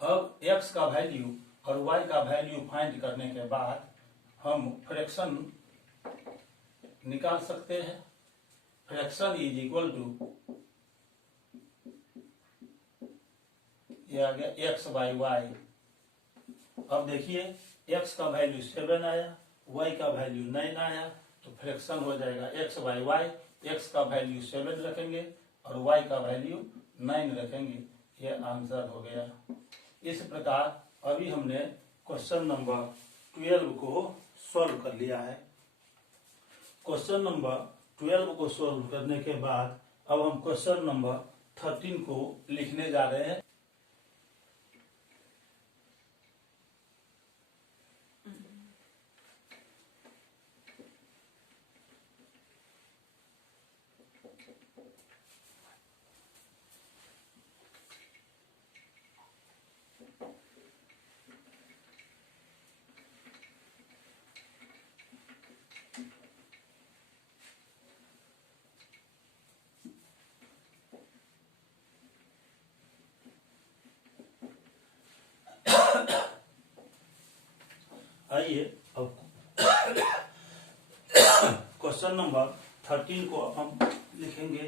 अब x का वैल्यू और y का वैल्यू फाइंड करने के बाद हम फ्रैक्शन निकाल सकते हैं। फ्रैक्शन इज इक्वल टू, ये आ गया x बाई वाई। अब देखिए x का वैल्यू 7 आया, y का वैल्यू 9 आया, तो फ्रैक्शन हो जाएगा x बाई वाई। x का वैल्यू 7 रखेंगे और y का वैल्यू 9 रखेंगे, ये आंसर हो गया। इस प्रकार अभी हमने क्वेश्चन नंबर 12 को सॉल्व कर लिया है। क्वेश्चन नंबर 12 को सॉल्व करने के बाद अब हम क्वेश्चन नंबर 13 को लिखने जा रहे हैं। आइए अब क्वेश्चन नंबर 13 को हम लिखेंगे।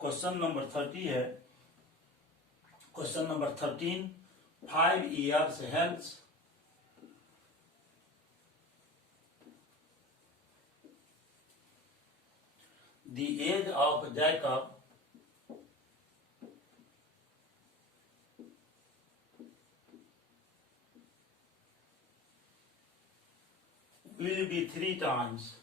क्वेश्चन नंबर 30 है। Question number 13, 5 years hence the age of Jacob will be 3 times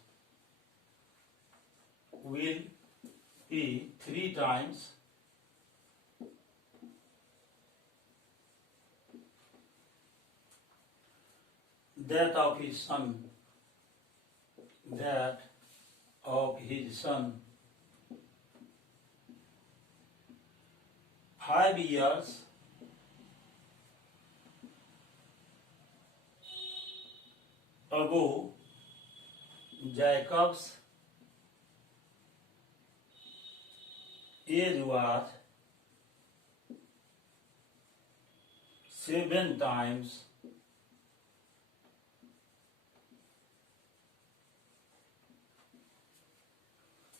that of his son, 5 years ago Jacob's age was 7 times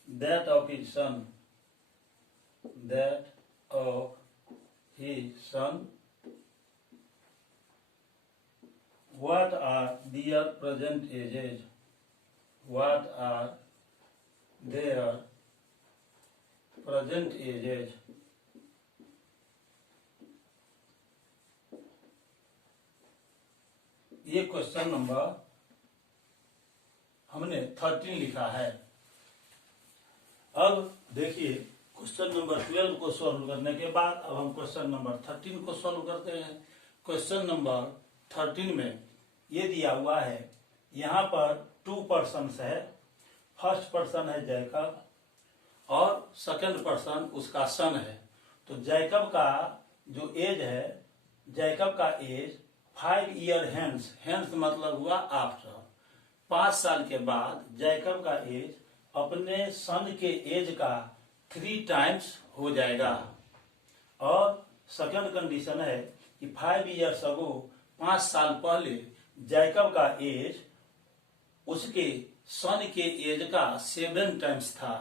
that of his son. What are their present ages? ये question number हमने 13 लिखा है। अब देखिए question number 12 को solve करने के बाद अब हम क्वेश्चन नंबर 13 को सॉल्व करते हैं। क्वेश्चन नंबर 13 में ये दिया हुआ है, यहाँ पर 2 पर्सन्स है। फर्स्ट पर्सन है जैकब और सेकंड पर्सन उसका सन है। तो जैकब का जो एज है, जैकब का एज 5 ईयर हेंस मतलब हुआ आफ्टर, 5 साल के बाद जैकब का एज अपने सन के एज का 3 टाइम्स हो जाएगा। और सेकंड कंडीशन है कि 5 ईयर्स अगो, 5 साल पहले जैकब का एज उसके सन के एज का 7 टाइम्स था।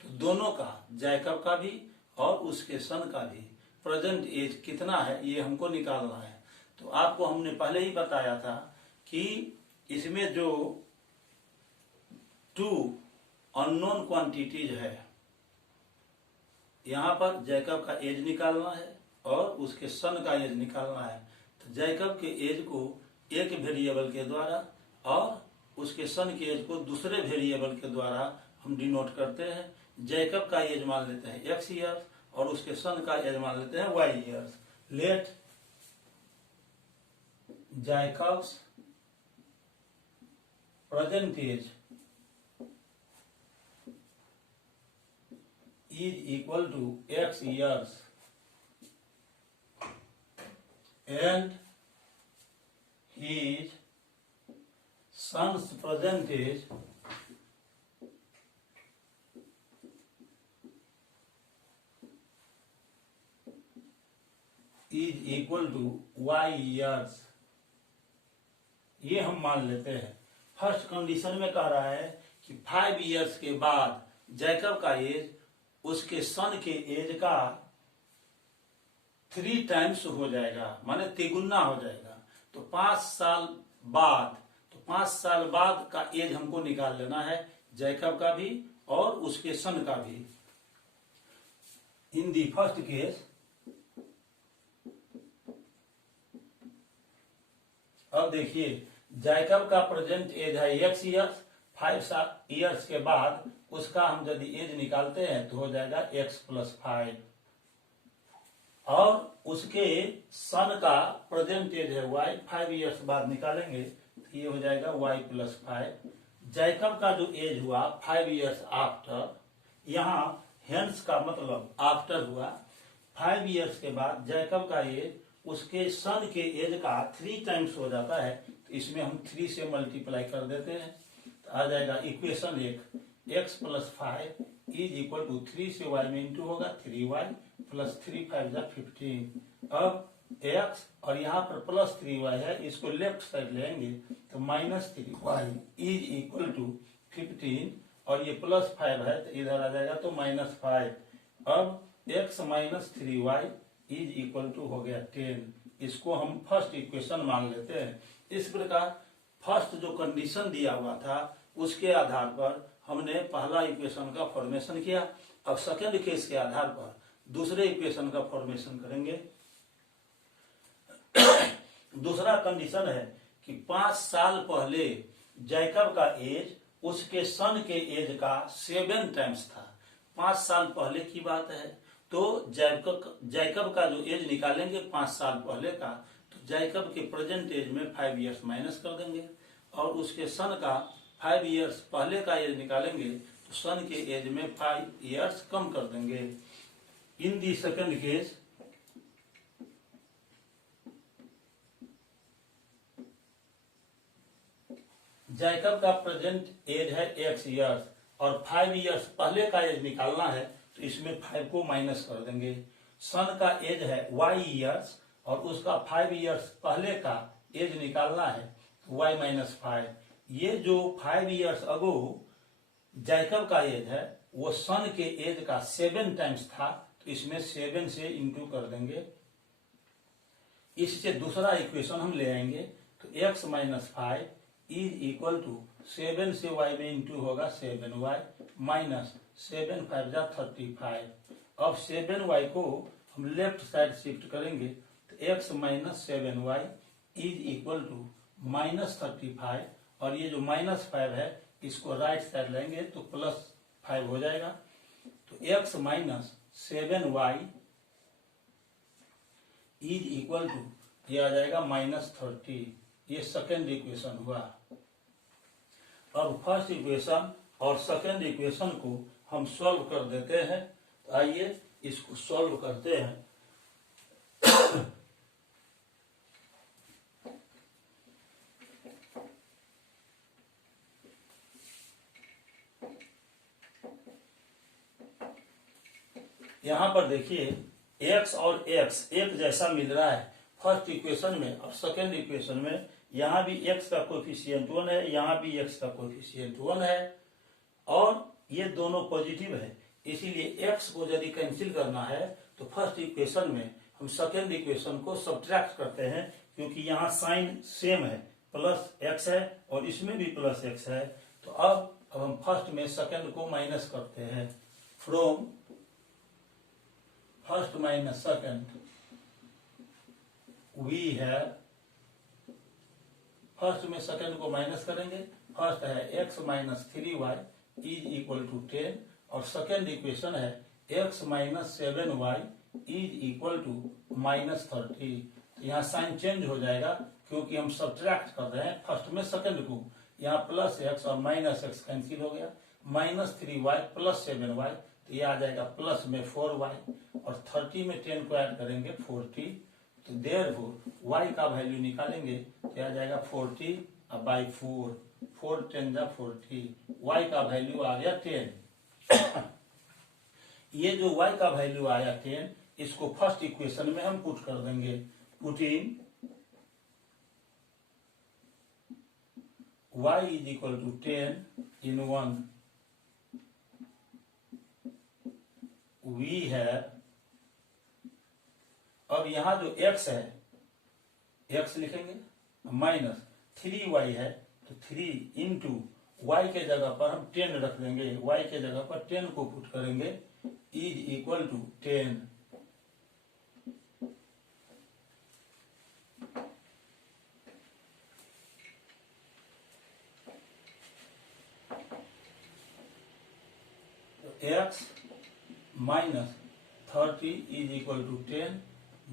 तो दोनों का, जैकब का भी और उसके सन का भी प्रेजेंट एज कितना है ये हमको निकालना है। तो आपको हमने पहले ही बताया था कि इसमें जो 2 अननोन क्वांटिटीज है, यहाँ पर जैकब का एज निकालना है और उसके सन का एज निकालना है। तो जैकब के एज को एक वेरिएबल के द्वारा और उसके सन के एज को दूसरे वेरिएबल के द्वारा हम डिनोट करते हैं। जैकब का एज मान लेते हैं x ईयर्स और उसके सन का एज मान लेते हैं y years. Let Jacob's present age is equal to x years and his son's present age is equal to y years। ये हम मान लेते हैं। फर्स्ट कंडीशन में कह रहा है कि 5 इयर्स के बाद जैकब का एज उसके सन के एज का 3 टाइम्स हो जाएगा, माने तिगुना हो जाएगा। तो 5 साल बाद का एज हमको निकाल लेना है, जैकब का भी और उसके सन का भी। इन दी फर्स्ट केस, अब देखिए जैकब का प्रेजेंट एज है x ईयर्स। 5 इयर्स के बाद उसका हम यदि एज निकालते हैं तो हो जाएगा x + 5 और उसके सन का प्रेजेंट एज है y। 5 इयर्स बाद निकालेंगे तो ये हो जाएगा y + 5। जैकब का जो एज हुआ 5 इयर्स आफ्टर, यहाँ हेंस का मतलब आफ्टर हुआ। 5 इयर्स के बाद जैकब का एज उसके सन के एज का 3 टाइम्स हो जाता है। तो इसमें हम 3 से मल्टीप्लाई कर देते हैं तो आ जाएगा equation 1, x + 5 is equal to 3 से y में इंटू होगा 3y + 3 5 15। अब x और यहाँ पर +3y है, इसको लेफ्ट साइड लेंगे तो -3y इज इक्वल टू 15 और ये +5 है तो इधर आ जाएगा तो -5। अब x - 3y is equal to हो गया 10। इसको हम फर्स्ट इक्वेशन मान लेते हैं। इस प्रकार फर्स्ट जो कंडीशन दिया हुआ था उसके आधार पर हमने पहला इक्वेशन का फॉर्मेशन किया। अब सेकेंड केस के आधार पर दूसरे इक्वेशन का फॉर्मेशन करेंगे। दूसरा कंडीशन है कि 5 साल पहले जैकब का एज उसके सन के एज का 7 टाइम्स था। 5 साल पहले की बात है तो जैकब का जो एज निकालेंगे 5 साल पहले का, तो जैकब के प्रेजेंट एज में 5 इयर्स माइनस कर देंगे और उसके सन का 5 इयर्स पहले का एज निकालेंगे तो सन के एज में 5 इयर्स कम कर देंगे। इन दी सेकेंड केस, जैकब का प्रेजेंट एज है x इयर्स और 5 इयर्स पहले का एज निकालना है तो इसमें 5 को माइनस कर देंगे। सन का एज है y इयर्स और उसका 5 इयर्स पहले का एज निकालना है तो y - 5। ये जो 5 इयर्स अगो जैकब का एज है वो सन के एज का 7 टाइम्स था तो इसमें 7 से इंटू कर देंगे। इससे दूसरा इक्वेशन हम ले आएंगे तो x - 5 इज इक्वल टू 7 से y में इंटू होगा 7y माइनस 7 5 35। अब 7y को हम लेफ्ट साइड शिफ्ट करेंगे तो x - 7y is equal to -35 और ये जो -5 है इसको राइट साइड लेंगे तो +5 हो जाएगा। तो x - 7y is equal to ये आ जाएगा -30। ये सेकेंड इक्वेशन हुआ। अब फर्स्ट इक्वेशन और सेकेंड इक्वेशन को हम सॉल्व कर देते हैं। तो आइए इसको सॉल्व करते हैं। यहां पर देखिए x और x एक जैसा मिल रहा है फर्स्ट इक्वेशन में और सेकेंड इक्वेशन में। यहाँ भी x का कोएफिशिएंट 1 है, यहाँ भी x का कोएफिशिएंट 1 है और ये दोनों पॉजिटिव है। इसीलिए x को यदि कैंसिल करना है तो फर्स्ट इक्वेशन में हम सेकेंड इक्वेशन को सब्ट्रैक्ट करते हैं क्योंकि यहाँ साइन सेम है, +x है और इसमें भी +x है। तो अब हम फर्स्ट में सेकेंड को माइनस करते हैं। From first minus second we have, first में सेकेंड को माइनस करेंगे। फर्स्ट है x - 3y is equal to 10 और सेकेंड इक्वेशन है x minus 7y is equal to minus 30। तो यहाँ साइन चेंज हो जाएगा क्योंकि हम सब्ट्रैक्ट कर रहे हैं फर्स्ट में सेकंड को। यहाँ प्लस x और माइनस x कैंसिल हो गया, माइनस 3y प्लस 7y, तो ये आ जाएगा प्लस में 4y और 30 में 10 को ऐड करेंगे 40। तो देयरफॉर y का वैल्यू निकालेंगे तो आ जाएगा 40 बाई 4, 4 10 जा 40, y का वैल्यू आ गया 10। ये जो y का वैल्यू आया 10, इसको फर्स्ट इक्वेशन में हम पुट कर देंगे। Put in y is equal to 10 in 1 we है। अब यहां जो x है, x लिखेंगे माइनस 3y है, तो 3 इंटू y के जगह पर हम 10 रख देंगे, y के जगह पर 10 को पुट करेंगे, is equal to 10। x minus 30 is equal to 10,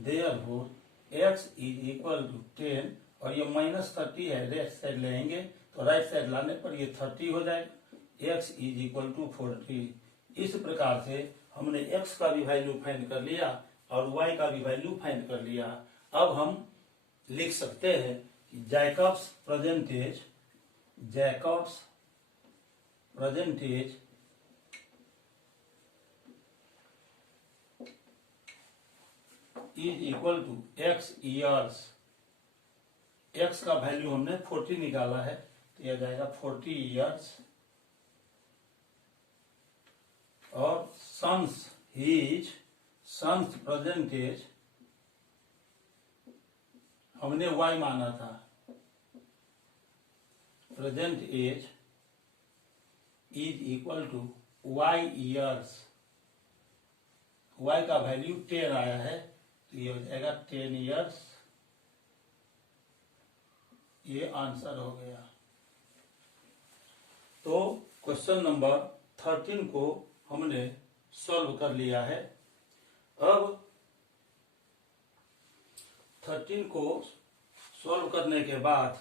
therefore x is equal to 10 और ये माइनस 30 है, राइट साइड ले आएंगे तो राइट साइड लाने पर ये 30 हो जाएगा। x is equal to 40। इस प्रकार से हमने x का भी वैल्यू फाइंड कर लिया और y का भी वैल्यू फाइंड कर लिया। अब हम लिख सकते हैं कि Jacob's present age is equal to x years. x का वैल्यू हमने 40 निकाला है, तो यह जाएगा 40 ईयर्स और सन्स प्रेजेंटेज हमने y माना था, present age is equal to y years. y का वैल्यू 10 आया है, तो ये हो जाएगा 10 ईयर्स। ये आंसर हो गया। तो क्वेश्चन नंबर 13 को हमने सॉल्व कर लिया है। अब 13 को सॉल्व करने के बाद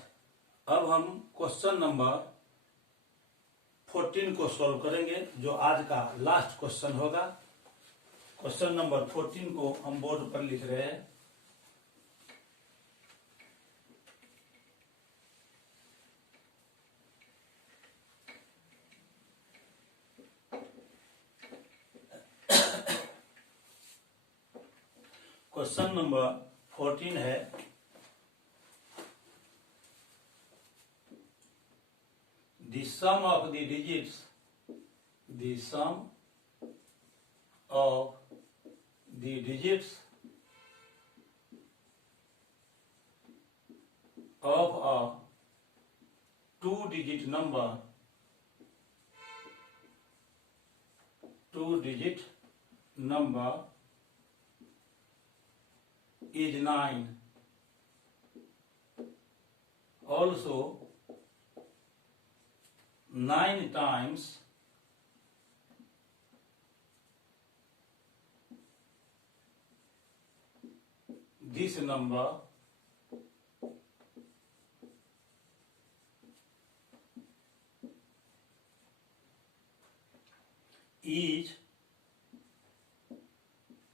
अब हम क्वेश्चन नंबर 14 को सॉल्व करेंगे, जो आज का लास्ट क्वेश्चन होगा। क्वेश्चन नंबर 14 को हम बोर्ड पर लिख रहे हैं। क्वेश्चन नंबर 14 है, the sum of the digits of a two-digit number is 9. Also 9 times this number is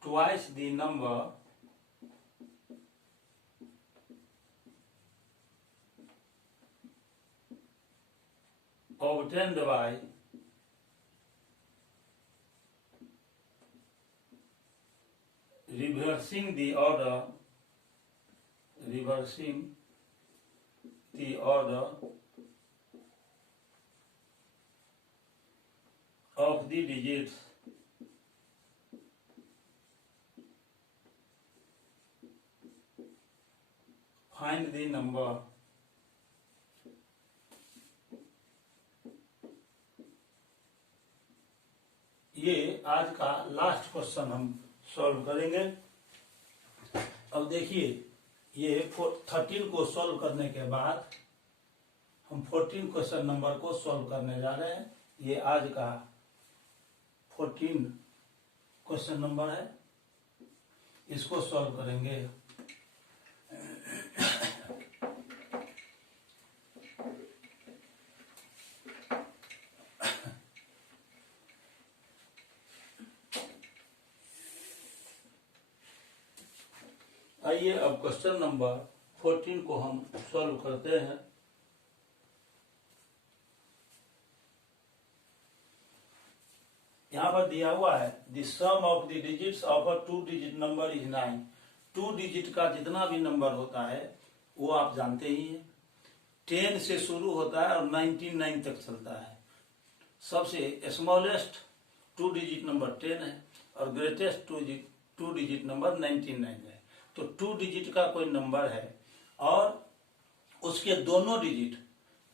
twice the number obtained by reversing the order of the digits. Find the number. ये आज का last question हम solve करेंगे। अब देखिए, ये 13 को solve करने के बाद हम 14 क्वेश्चन नंबर को सॉल्व करने जा रहे हैं। ये आज का 14 क्वेश्चन नंबर है, इसको सॉल्व करेंगे। आइए अब क्वेश्चन नंबर 14 को हम सॉल्व करते हैं। यहाँ पर दिया हुआ है the sum of the digits of a 2 digit number is 9। 2 digit का जितना भी नंबर होता है वो आप जानते ही हैं, 10 से शुरू होता है और 99 तक चलता है। सबसे स्मॉलेस्ट 2 डिजिट नंबर 10 है और ग्रेटेस्ट 2 डिजिट नंबर 99 है। तो 2 डिजिट का कोई नंबर है और उसके दोनों डिजिट,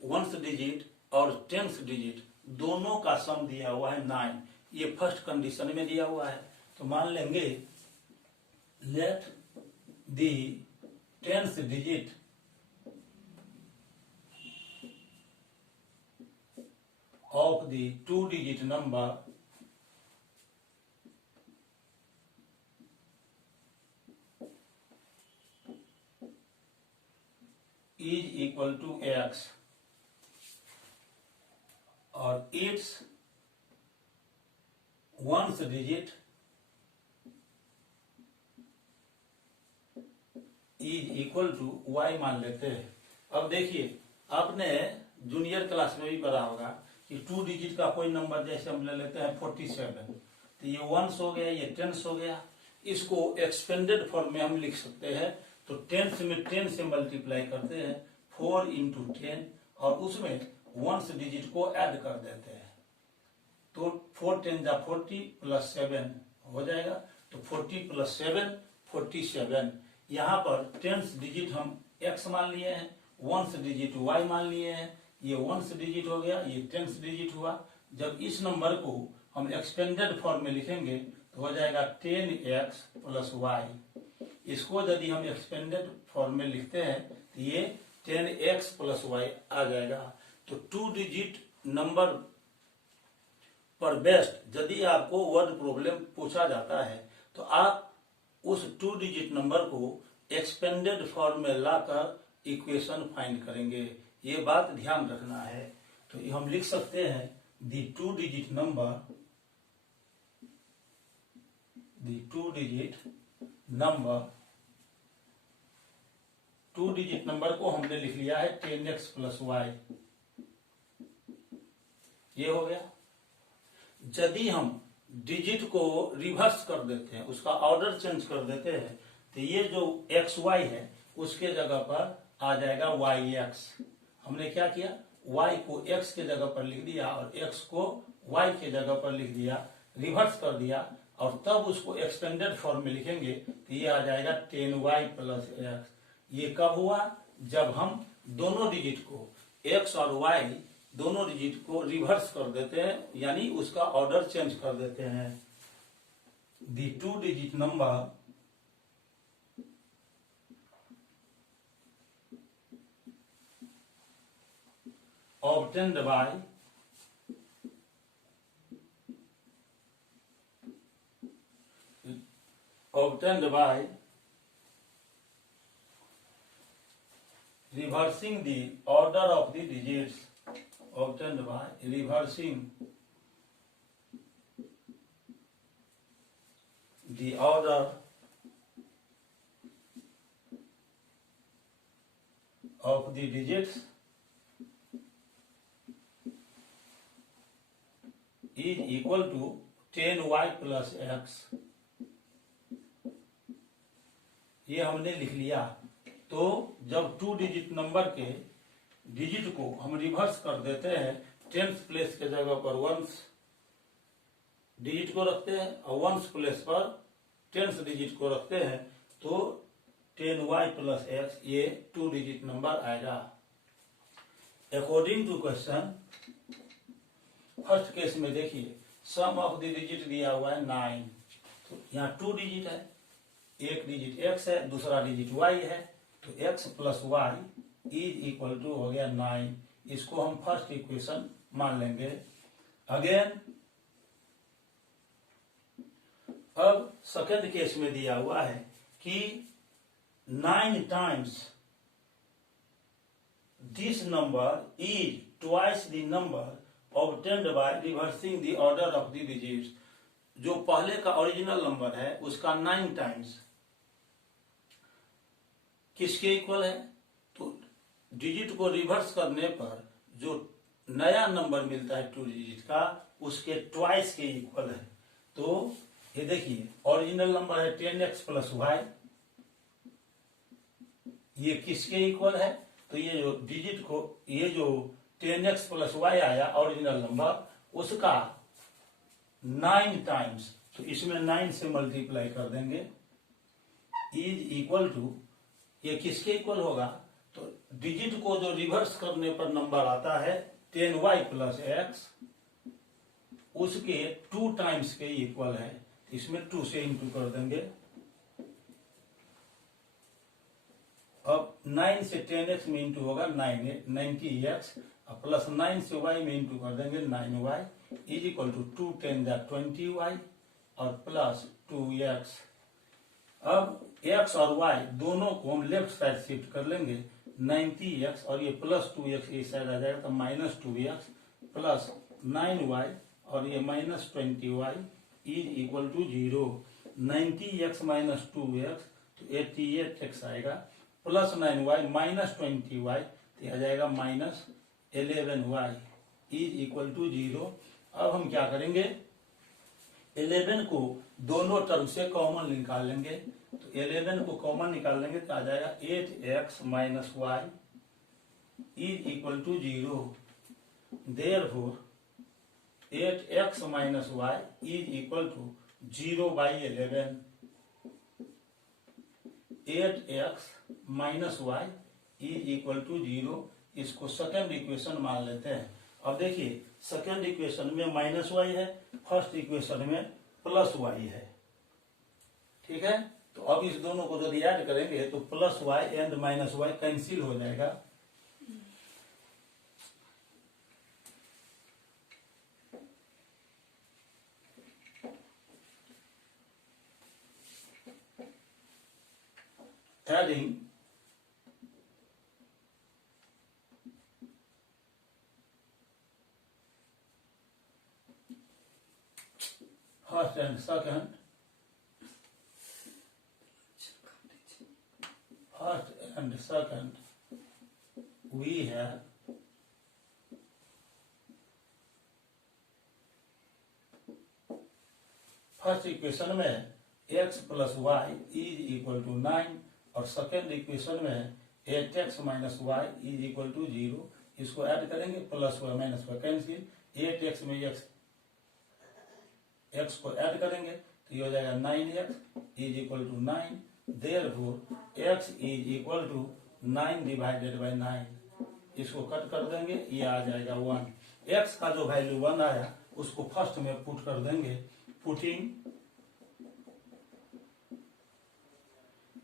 1th डिजिट और 10th डिजिट दोनों का सम दिया हुआ है 9। ये फर्स्ट कंडीशन में दिया हुआ है। तो मान लेंगे let the 10th digit of the 2 digit number is equal to x और its 1th digit is equal to y मान लेते हैं। अब देखिए, आपने जूनियर क्लास में भी पढ़ा होगा कि 2 डिजिट का कोई नंबर जैसे हम ले लेते हैं 47, तो ये 1s हो गया, ये 10s हो गया। इसको एक्सपेंडेड फॉर्म में हम लिख सकते हैं। तो 10 में 10 से मल्टीप्लाई करते हैं, 4 into 10 और उसमें 1st डिजिट को ऐड कर देते हैं। तो 4 10 जा 40 प्लस 7 हो जाएगा। तो 40 प्लस 7 47। यहाँ पर 10th डिजिट हम x मान लिए हैं, 1st डिजिट y मान लिए हैं। ये 1st डिजिट हो गया, ये 10th डिजिट हुआ। जब इस नंबर को हम एक्सपेंडेड फॉर्म में लिखेंगे तो हो जाएगा 10x प्लस y। इसको यदि हम एक्सपेंडेड फॉर्म में लिखते हैं तो ये 10x प्लस y आ जाएगा। तो 2 डिजिट नंबर पर बेस्ड यदि आपको वर्ड प्रॉब्लम पूछा जाता है तो आप उस 2 डिजिट नंबर को एक्सपेंडेड फॉर्म में लाकर इक्वेशन फाइंड करेंगे। ये बात ध्यान रखना है। तो हम लिख सकते हैं द 2 डिजिट नंबर को हमने लिख लिया है 10x प्लस y। ये हो गया। यदि हम डिजिट को रिवर्स कर देते हैं, उसका ऑर्डर चेंज कर देते हैं, तो ये जो xy है उसके जगह पर आ जाएगा yx। हमने क्या किया, y को x के जगह पर लिख दिया और x को y के जगह पर लिख दिया, रिवर्स कर दिया और तब उसको एक्सपेंडेड फॉर्म में लिखेंगे तो ये आ जाएगा 10y प्लस x। ये कब हुआ, जब हम दोनों डिजिट को x और y दोनों डिजिट को रिवर्स कर देते हैं, यानी उसका ऑर्डर चेंज कर देते हैं। The 2 digit number obtained by reversing the order of the digits, obtained by reversing the order of the digits is equal to 10y plus x। ये हमने लिख लिया। तो जब 2 डिजिट नंबर के डिजिट को हम रिवर्स कर देते हैं, 10th प्लेस के जगह पर 1th डिजिट को रखते हैं और 1th प्लेस पर 10th डिजिट को रखते हैं, तो 10y प्लस x ये 2 डिजिट नंबर आएगा। According to question, first case में देखिए सम ऑफ द डिजिट दिया हुआ है 9। तो यहाँ 2 डिजिट है, एक डिजिट x है, दूसरा डिजिट y है। तो x plus y is equal to हो गया 9। इसको हम फर्स्ट इक्वेशन मान लेंगे। अगेन अब सेकंड केस में दिया हुआ है कि 9 times this number is twice the number obtained by reversing the order of the digits. जो पहले का ओरिजिनल नंबर है उसका 9 टाइम्स किसके इक्वल है, तो डिजिट को रिवर्स करने पर जो नया नंबर मिलता है 2 डिजिट का उसके ट्वाइस के इक्वल है। तो ये देखिए ओरिजिनल नंबर है 10x प्लस वाई, ये किसके इक्वल है, तो ये जो डिजिट को ये जो 10x प्लस वाई आया ओरिजिनल नंबर उसका 9 टाइम्स, तो इसमें 9 से मल्टीप्लाई कर देंगे इज इक्वल टू, ये किसके इक्वल होगा, तो डिजिट को जो रिवर्स करने पर नंबर आता है 10y प्लस एक्स उसके 2 टाइम्स के इक्वल है, इसमें 2 से इंटू कर देंगे। अब 9 से 10x में इंटू होगा 90x प्लस 9 से y में इंटू कर देंगे 9y इज इक्वल टू 2 10 जा 20y और प्लस 2x। अब x और y दोनों को हम लेफ्ट साइड शिफ्ट कर लेंगे, 90x और ये प्लस 2x इस साइड आ जाएगा तो माइनस 2x प्लस 9y और ये minus 20y is equal to 0। 90x minus 2x तो 88x आएगा प्लस 9y माइनस 20y तो आ जाएगा minus 11y is equal to 0। अब हम क्या करेंगे, 11 को दोनों टर्म से कॉमन निकाल लेंगे, तो 11 को कॉमन निकाल लेंगे तो आ जाएगा 8x minus y is equal to 0। Therefore 8x minus y is equal to 0/11। 8x minus y is equal to 0, इसको सेकेंड इक्वेशन मान लेते हैं। अब देखिए सेकेंड इक्वेशन में माइनस वाई है, फर्स्ट इक्वेशन में प्लस वाई है, ठीक है। तो अब इस दोनों को यदि ऐड करेंगे तो plus y and minus y cancel हो जाएगा। Adding first and second, we have first equation में x plus y is equal to 9 और सेकेंड इक्वेशन में 8x minus y is equal to 0। इसको ऐड करेंगे plus y minus y cancel, 8x में x को add करेंगे तो ये हो जाएगा 9x is equal to 9। Therefore x is equal to 9 divided by 9, इसको कट कर देंगे, ये आ जाएगा 1। x का जो वैल्यू 1 आया उसको फर्स्ट में पुट कर देंगे, putting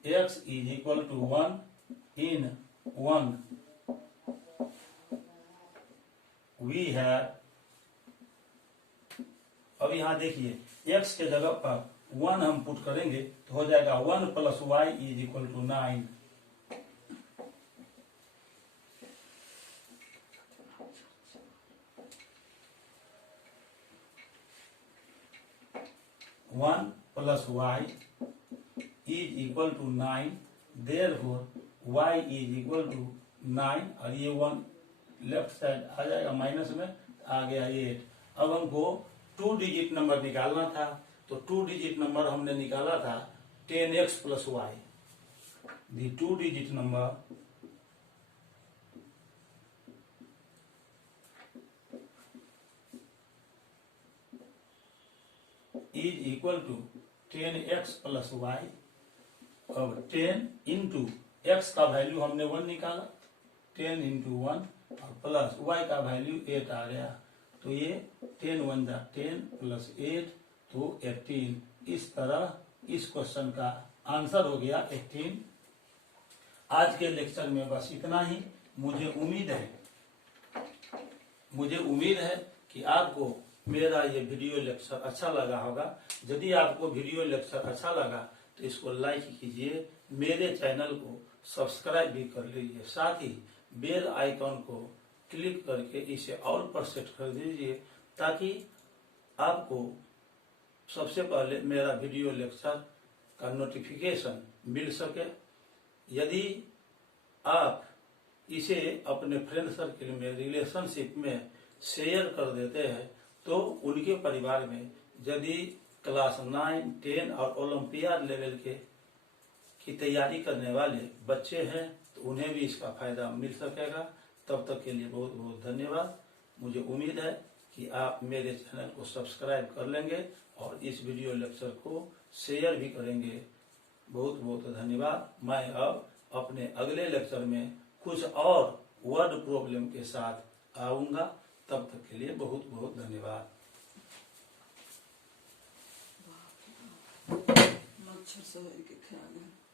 x is equal to 1 in 1 we have, अब यहां देखिए x के जगह पर 1 हम पुट करेंगे तो हो जाएगा 1 plus y is equal to 9। One plus y is equal to 9, therefore y is equal to 9 और ये 1 लेफ्ट साइड आ जाएगा माइनस में, आ गया 8। अब हमको 2 डिजिट नंबर निकालना था, तो 2 डिजिट नंबर हमने निकाला था 10x plus y. The 2 digit number is equal to 10x plus y. अब 10 इंटू एक्स का वैल्यू हमने 1 निकाला, 10 इंटू 1 और प्लस y का वैल्यू 8 आ गया, तो ये 10 1 जा 10 प्लस 8 तो 18। इस तरह इस क्वेश्चन का आंसर हो गया 18। आज के लेक्चर में बस इतना ही। मुझे उम्मीद है कि आपको मेरा ये वीडियो लेक्चर अच्छा लगा होगा। यदि आपको वीडियो लेक्चर अच्छा लगा तो इसको लाइक कीजिए, मेरे चैनल को सब्सक्राइब भी कर लीजिए, साथ ही बेल आइकॉन को क्लिक करके इसे ऑल पर सेट कर दीजिए ताकि आपको सबसे पहले मेरा वीडियो लेक्चर का नोटिफिकेशन मिल सके। यदि आप इसे अपने फ्रेंड सर्किल में, रिलेशनशिप में शेयर कर देते हैं तो उनके परिवार में यदि क्लास 9, 10 और ओलंपियाड लेवल की तैयारी करने वाले बच्चे हैं तो उन्हें भी इसका फायदा मिल सकेगा। तब तक के लिए बहुत बहुत धन्यवाद। मुझे उम्मीद है कि आप मेरे चैनल को सब्सक्राइब कर लेंगे और इस वीडियो लेक्चर को शेयर भी करेंगे। बहुत बहुत धन्यवाद। मैं अब अपने अगले लेक्चर में कुछ और वर्ड प्रॉब्लम के साथ आऊंगा। तब तक के लिए बहुत बहुत धन्यवाद। मच्छर से के ख्याल है।